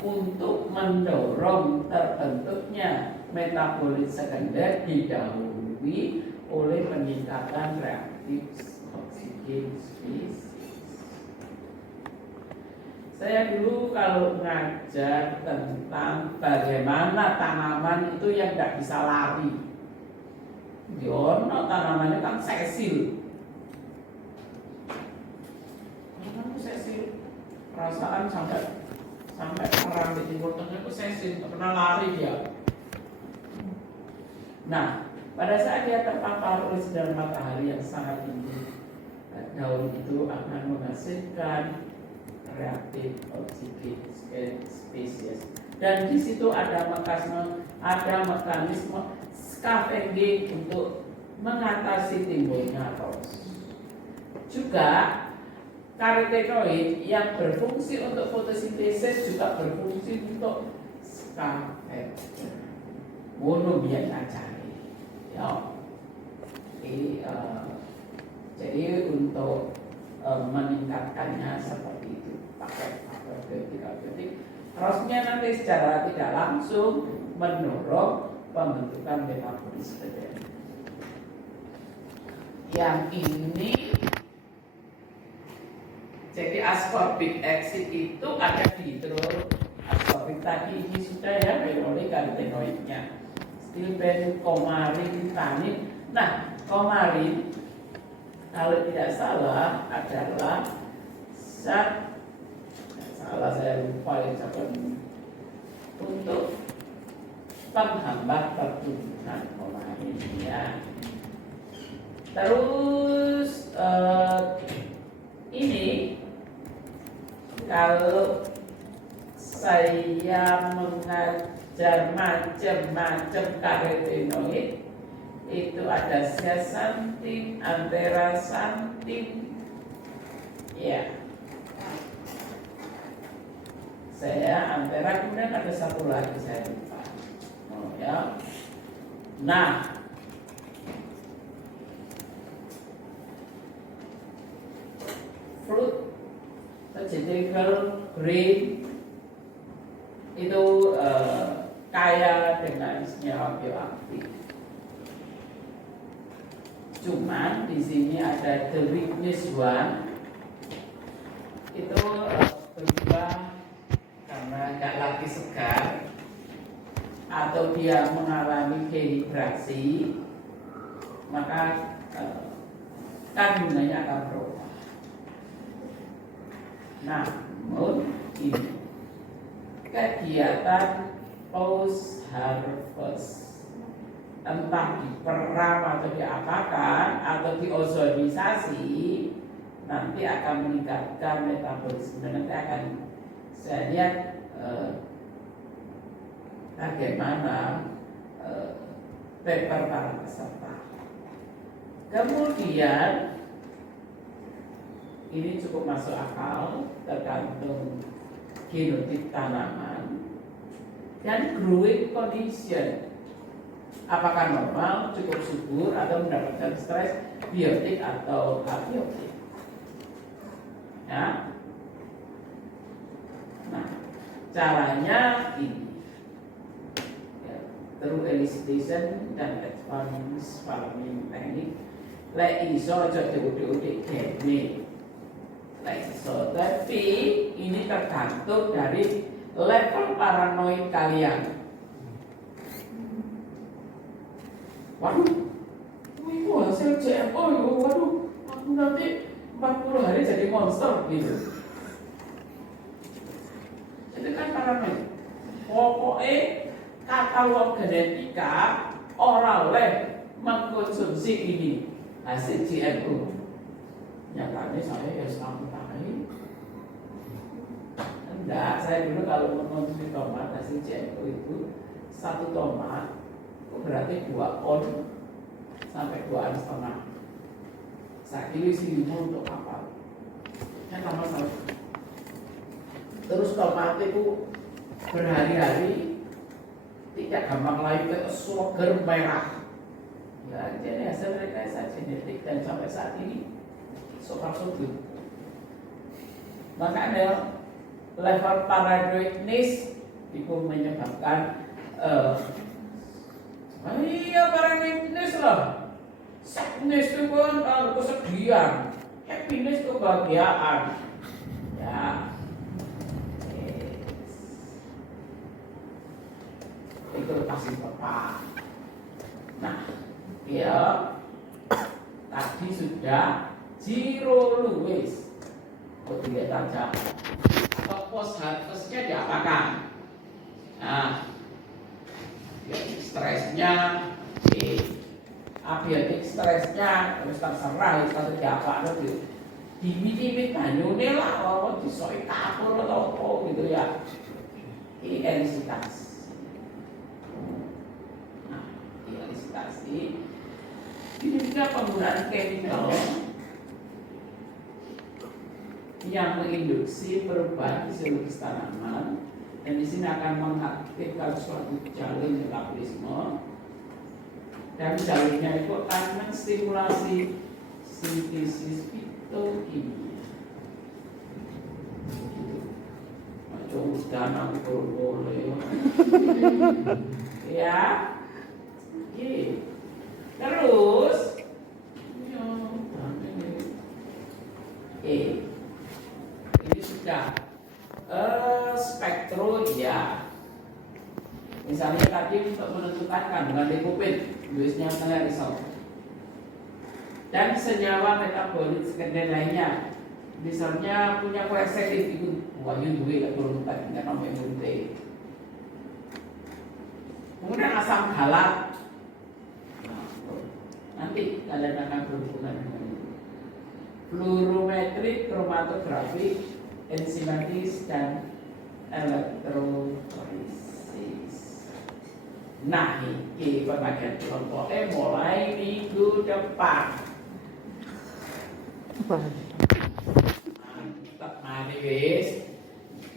untuk mendorong terbentuknya metabolit sekunder didahului oleh peningkatan reaktif oksigen spesies. Saya dulu kalau ngajar tentang bagaimana tanaman itu yang tidak bisa lari, yono tanamannya kan sesil, tanaman sesil, perasaan sampai orang di Timur Tengah itu sesil, tak pernah lari dia. Nah, pada saat dia terpapar oleh sinar matahari yang sangat tinggi, daun itu akan menghasilkan reaktif oksigen spesies, dan di situ ada mekanisme scavenging untuk mengatasi timbulnya ros. Juga karotenoid yang berfungsi untuk fotosintesis juga berfungsi untuk scavenger. Mono biar cari, ya. Jadi untuk meningkatkannya seperti itu pakai faktor biotik. Terusnya nanti secara tidak langsung mendorong pembentukan metabolisme. Yang ini jadi ascorbic acid itu ada di hidroascorbik tadi ini sudah ya, oleh karotenoidnya, stilben, komarin, tanin. Nah, komarin kalau tidak salah adalah zat, saya lupa yang untuk penghambat pertumbuhan komarin ya. Terus ini kalau saya mengajar macam-macam karotenoid, itu ada zeaxanthin, anthraxanthin, ya. Saya antera, kemudian ada satu lagi saya lupa. Oh ya. Nah, fruit vegetable green itu kaya dengan senyawa bioaktif. Cuman di sini ada the weakness one itu berubah karena nggak lagi segar atau dia mengalami dehidrasi, maka kandungannya akan berubah. Namun ini kegiatan post harvest, entah diperam atau diapakan atau diozonisasi, nanti akan meningkatkan metabolisme. Nanti akan saya lihat bagaimana paper para peserta. Kemudian ini cukup masuk akal, tergantung genotip tanaman. dan growing condition. Apakah normal, cukup subur, atau mendapatkan stres biotik atau abiotik? Ya. Nah, caranya ini ya, through elicitation dan advance farming teknik. Lek iso aja diudik-udik gene. Lek iso, tapi ini tergantung dari level paranoid kalian. Waduh, itu hasil CMO ya, waduh, aku nanti 40 hari jadi monster gitu. Itu kan paranoid. Pokoknya katalog genetika orang oleh mengkonsumsi ini hasil GMO. Nyatanya saya ya sampai enggak, saya dulu kalau mengkonsumsi tomat hasil GMO itu satu tomat berarti 2 on sampai 2,5. Saya pilih sini untuk apa? Yang sama-sama. Terus tomat itu berhari-hari tidak gampang lagi ke sugar merah. Ya, jadi hasil rekayasa genetik dan sampai saat ini so good. Makanya level paranoidness itu menyebabkan iya paranoidness lah. Sadness itu kan kesedihan, happiness itu kebahagiaan. Ya, itu pasti tepat. Nah, ya tadi sudah Jiro Lewis. Kok dilihat aja. Pos harusnya diapakan? Nah, stresnya, abiotik stresnya, terus terserah itu diapa itu. Dimit-dimit banyune lah, kalau disoi kapur atau apa gitu ya. Ini elisitasi. Nah, elisitasi. Ini juga penggunaan chemical yang menginduksi perubahan fisiologis tanaman, dan di sini akan mengaktifkan suatu jalur metabolisme, dan jalurnya itu akan menstimulasi sintesis fitokimia. Macam udang boleh, ya. Oke. Terus, ini sudah spektrum ya. Misalnya tadi untuk menentukan kandungan lipopin, Luisnya saya risau. Dan senyawa metabolit sekunder lainnya, misalnya punya kolesterol itu wahyu duwe ya turun tadi nggak namanya duwe. Kemudian asam galat, nanti kalian akan berhubungan dengan itu. Fluorometri, kromatografi, enzimatis dan elektroforesis. Nah, ini pembagian kelompoknya mulai minggu depan. Mantap, mari wis.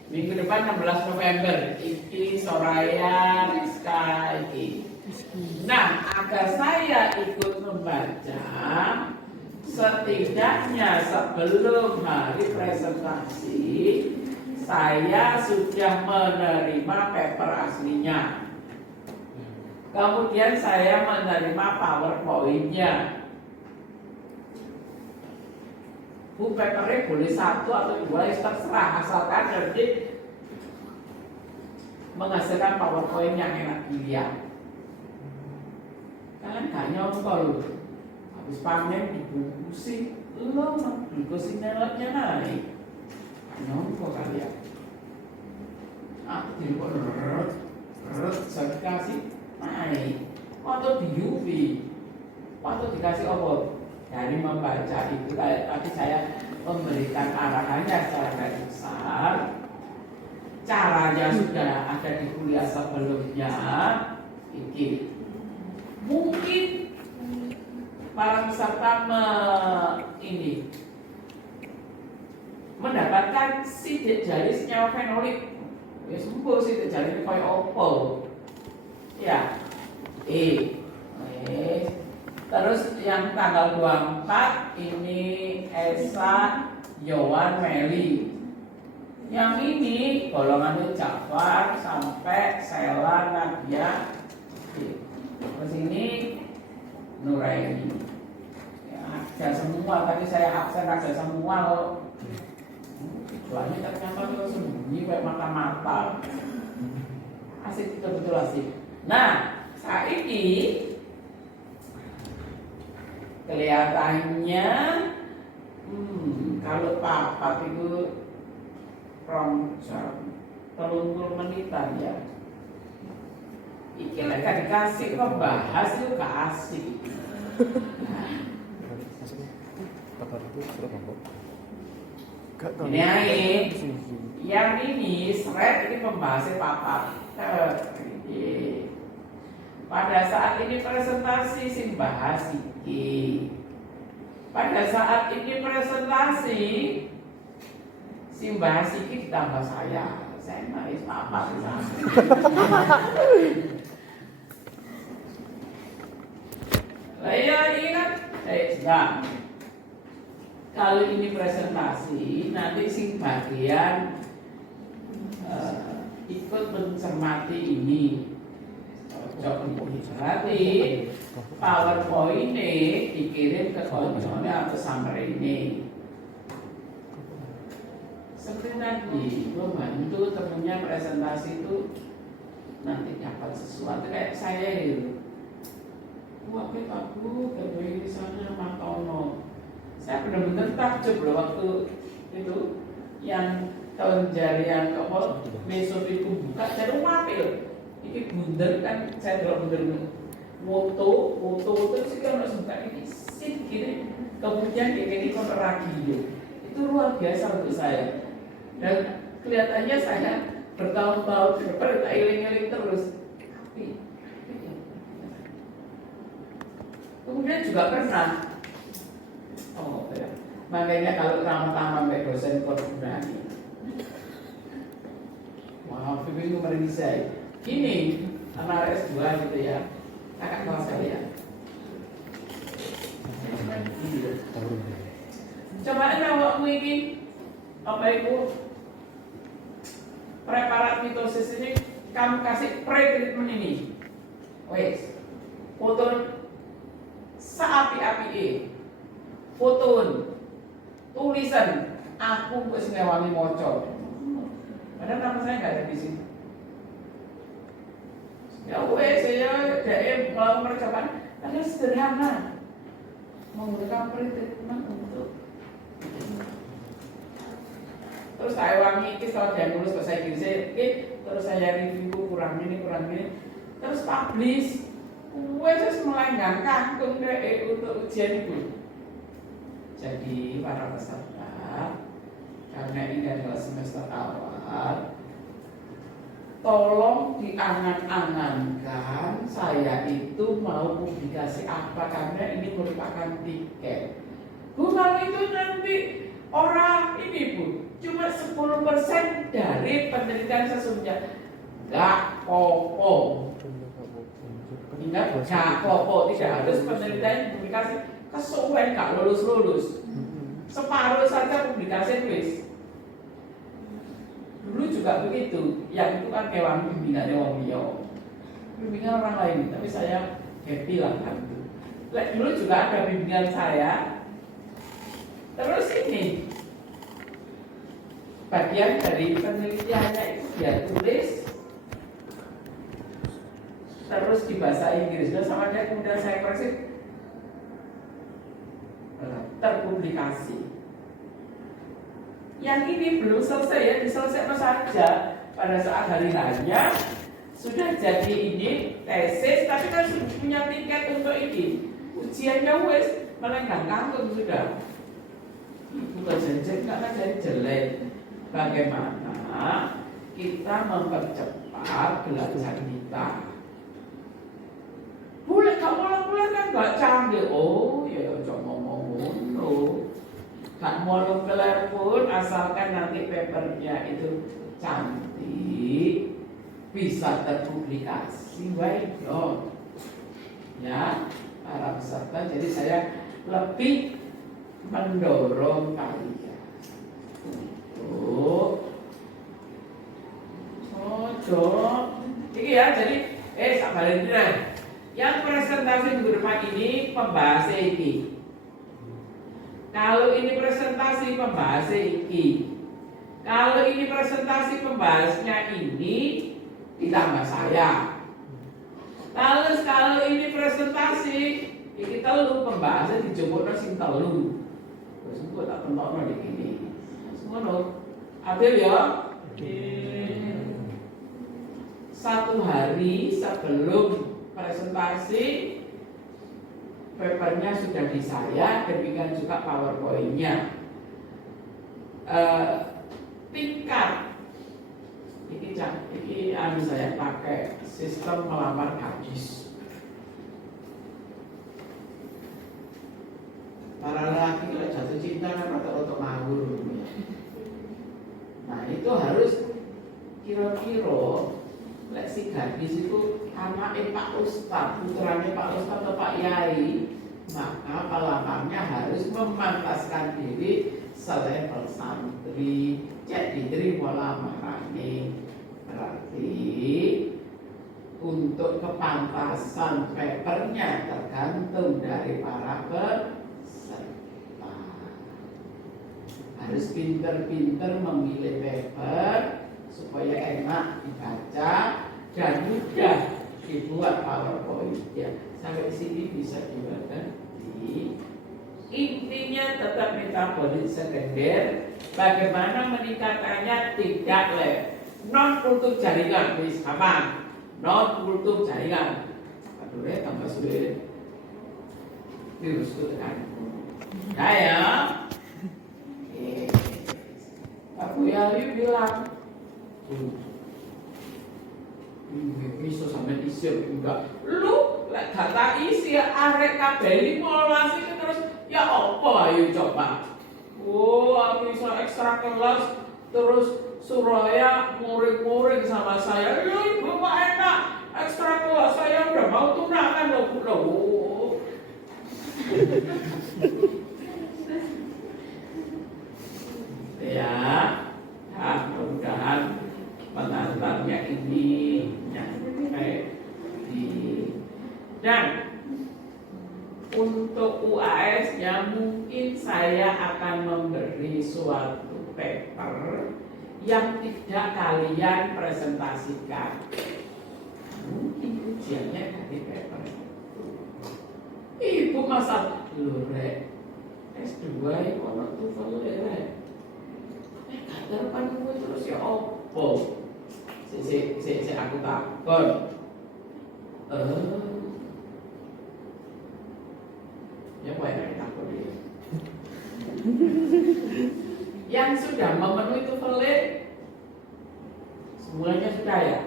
Minggu depan 16 November. Iki Soraya Rizka iki. Nah, agar saya ikut membaca, setidaknya sebelum hari presentasi saya sudah menerima paper aslinya. Kemudian saya menerima PowerPoint-nya. Bu, papernya boleh 1 atau 2, terserah, asalkan nanti menghasilkan PowerPoint yang enak dilihat. Kalian gak nyongkol, habis panen dibungkusin, lo bungkusin nelepnya naik, nyongkol kalian. Aku jadi kok saya dikasih naik, atau di UV, atau dikasih apa? Dari membaca itu, tapi saya memberikan arahannya secara garis besar. Caranya sudah ada di kuliah sebelumnya. Ini mungkin para peserta ini mendapatkan sidik jari senyawa fenolik. Ya sembuh sih terjadi kayak opo. Ya. Terus yang tanggal 24 ini Esa Yowan Meli. Yang ini golongan Jafar sampai Sela Nadia. Terus ini Nuraini. Ya, ada semua, tadi saya absen ada semua loh. Kecuali ternyata itu sembunyi kayak mata-mata. Asik, betul-betul asik. Nah, saat ini kelihatannya kalau papat itu jam 30 menitan ya. Iki lek gak dikasih kok bahas itu gak asik. Ini aja. Yang ini seret ini pembahasnya papat. Pada saat ini presentasi sing bahas iki. Pada saat ini presentasi sing bahas iki ditambah saya. Saya maris papat di sana. Lah ya ini kan sedang. Kalau ini presentasi, nanti sing bagian ikut mencermati ini. Berarti PowerPoint ini dikirim ke konsolnya atau summary ini. Seperti tadi, membantu temennya presentasi itu nanti dapat sesuatu kayak saya itu. Wah, aku kedua di sana Matono. Saya benar-benar takjub loh waktu itu yang tahun jarian apa besok itu buka jadi wapil. Ini bundar kan saya kalau bundar foto terus kan harus buka ini sih gini. Kemudian ini konter radio itu luar biasa untuk saya. Dan kelihatannya saya bertahun-tahun berperita iling-iling terus. Kemudian juga pernah ya. Makanya kalau tamu-tamu sampai dosen kok berani. Wah, itu merindu saya. Ini anak S2 gitu ya. Kakak kelas saya. Coba awakmu ini apa itu preparat mitosis ini kamu kasih pre-treatment ini. Wes. Foto saapi-api foto tulisan aku wis ngewangi maca. Padahal nama saya nggak ada di sini. Ya wes saya DM kalau percobaan ada sederhana menggunakan treatment untuk terus saya wangi itu kalau dia nulis bahasa Inggris terus saya review kurang ini terus publish wes melenggang kangkung deh untuk ujian itu. Jadi para peserta, karena ini adalah semester awal, tolong diangan-angankan saya itu mau publikasi apa karena ini merupakan tiket. Bukan itu nanti orang ini Bu, cuma 10% dari penelitian sesungguhnya. Gak popo. Ingat, gak popo, tidak harus penelitian publikasi. Kesuwen gak lulus-lulus. Separuh saja publikasi tulis. Dulu juga begitu. Yang itu kan kewan bimbingannya wong liya. Bimbingan orang lain, tapi saya happy lah kan itu. Dulu juga ada bimbingan saya. Terus ini bagian dari penelitiannya itu dia tulis terus di bahasa Inggris sama dia kemudian saya koreksi terpublikasi. Yang ini belum selesai ya, diselesaikan saja pada saat hari raya sudah jadi ini tesis, tapi kan sudah punya tiket untuk ini ujiannya wes melenggang kangkung sudah. Bukan jenjang karena jadi jelek. Bagaimana kita mempercepat belajar kita? Boleh kamu mulai kan nggak canggih. Oh ya coba ngomong. Gak mau kelar pun asalkan nanti papernya itu cantik, bisa terpublikasi, why not? Ya, para peserta. Jadi saya lebih mendorong kalian untuk ini ya. Jadi sabar ini nah. Yang presentasi minggu depan ini pembahas ini. Kalau ini presentasi pembahas ini. Kalau ini presentasi pembahasnya ini ditambah saya. Kalau ini presentasi ini telu pembahasnya dijemputnya sing telu. Terus gua tak pentokno di sini. Semono. Adil ya? Satu hari sebelum presentasi papernya sudah di saya, demikian juga PowerPoint-nya. Tingkat ini saya pakai sistem melamar gadis. Para lelaki kalau jatuh cinta kan rata-rata ngawur. Nah itu harus kira-kira lek si gadis itu anaknya Pak Ustadz, putranya Pak Ustadz atau Pak Yai, maka pelamarnya harus memantaskan diri selevel santri, jadi diterima lamarannya. Berarti untuk kepantasan papernya tergantung dari para peserta. Harus pinter-pinter memilih paper supaya enak dibaca dan mudah dibuat PowerPoint ya. Sampai di sini bisa dimengerti. Intinya tetap metabolit sekunder. Bagaimana meningkatkannya tidak non kultur jaringan, please aman. Non kultur jaringan. Aduh tambah sulit. Virus itu tekan. Ya. Aku Yali bilang bisa sampai isi enggak lu lek data isi arek kabeh 15 iki terus ya apa ayo coba. Aku bisa ekstra kelas terus Suraya muring-muring sama saya. Ibu Pak enak ekstra kelas saya udah mau tunangan loh. Ya, mudah-mudahan pengantarnya ini nyampe di. Dan untuk UAS-nya mungkin saya akan memberi suatu paper yang tidak kalian presentasikan. Mungkin ujiannya dari paper. Ibu masa lurek S2 ono TOEFL rek. Depan gue terus ya opo. Si aku takon. Ya apa yang takon dia? Yang sudah memenuhi TOEFL semuanya sudah ya?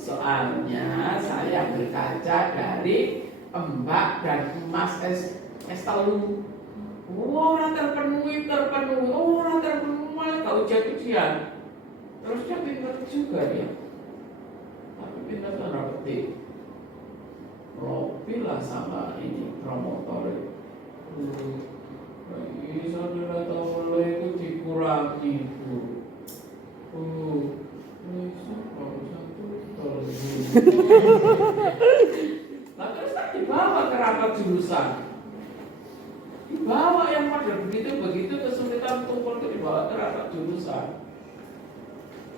Soalnya saya berkaca dari Mbak dan Mas S telu. Orang terpenuhi, orang terpenuhi malah gak ujian. Terus dia pintar juga dia. Tapi pintar tanda petik. Robi lah sama ini promotor. Bisa nilai TOEFL itu dikurangi Bu. Bisa kalau satu Nah terus tak dibawa ke rapat jurusan. Dibawa yang pada begitu kesulitan TOEFL itu dibawa ke rapat jurusan.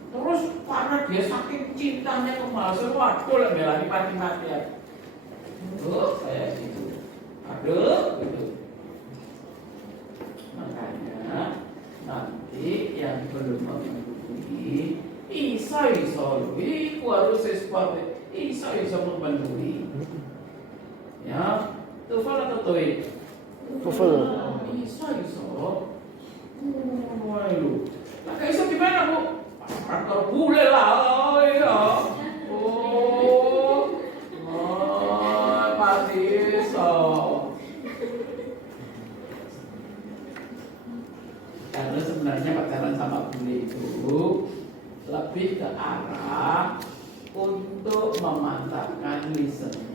Terus karena dia saking cintanya ke mahasiswa, waduh lah belani mati-matian. Saya gitu. Aduh gitu. Makanya nanti yang belum mengikuti iso iku harus sesuatu iso memenuhi. Ya, TOEFL atau TOEIC? TOEFL. Iso. Wah lu. Nah, iso gimana Bu? Kantor bule lah, iya. Pasti iso. memantapkan listening.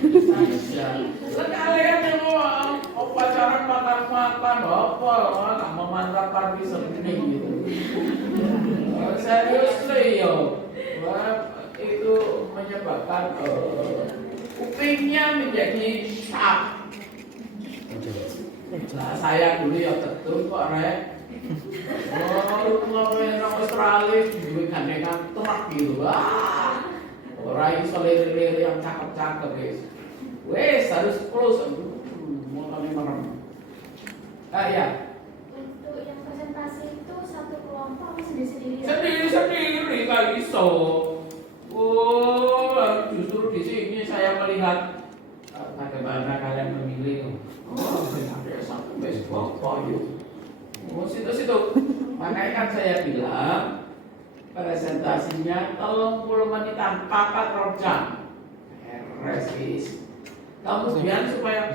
Saja. Kalian yang mau pacaran makan-makan, apa? Nggak memantapkan listening gitu. Seriously yo, itu menyebabkan kupingnya menjadi sharp. Nah, saya dulu ya betul kok rek. Oh, ngapain orang Australia juga gandengan truk gitu. Wah, orang iso lele-lele yang cakep-cakep guys. Wes harus close. Mau kami merem. Ya. Untuk yang presentasi itu satu kelompok atau sendiri-sendiri? Sendiri-sendiri kali iso. Oh, justru di sini saya melihat bagaimana kalian memilih. Oh, ada satu baseball yuk. Oh, situ. Makanya kan saya bilang presentasinya 30 menitan, 4 jam. Kemudian supaya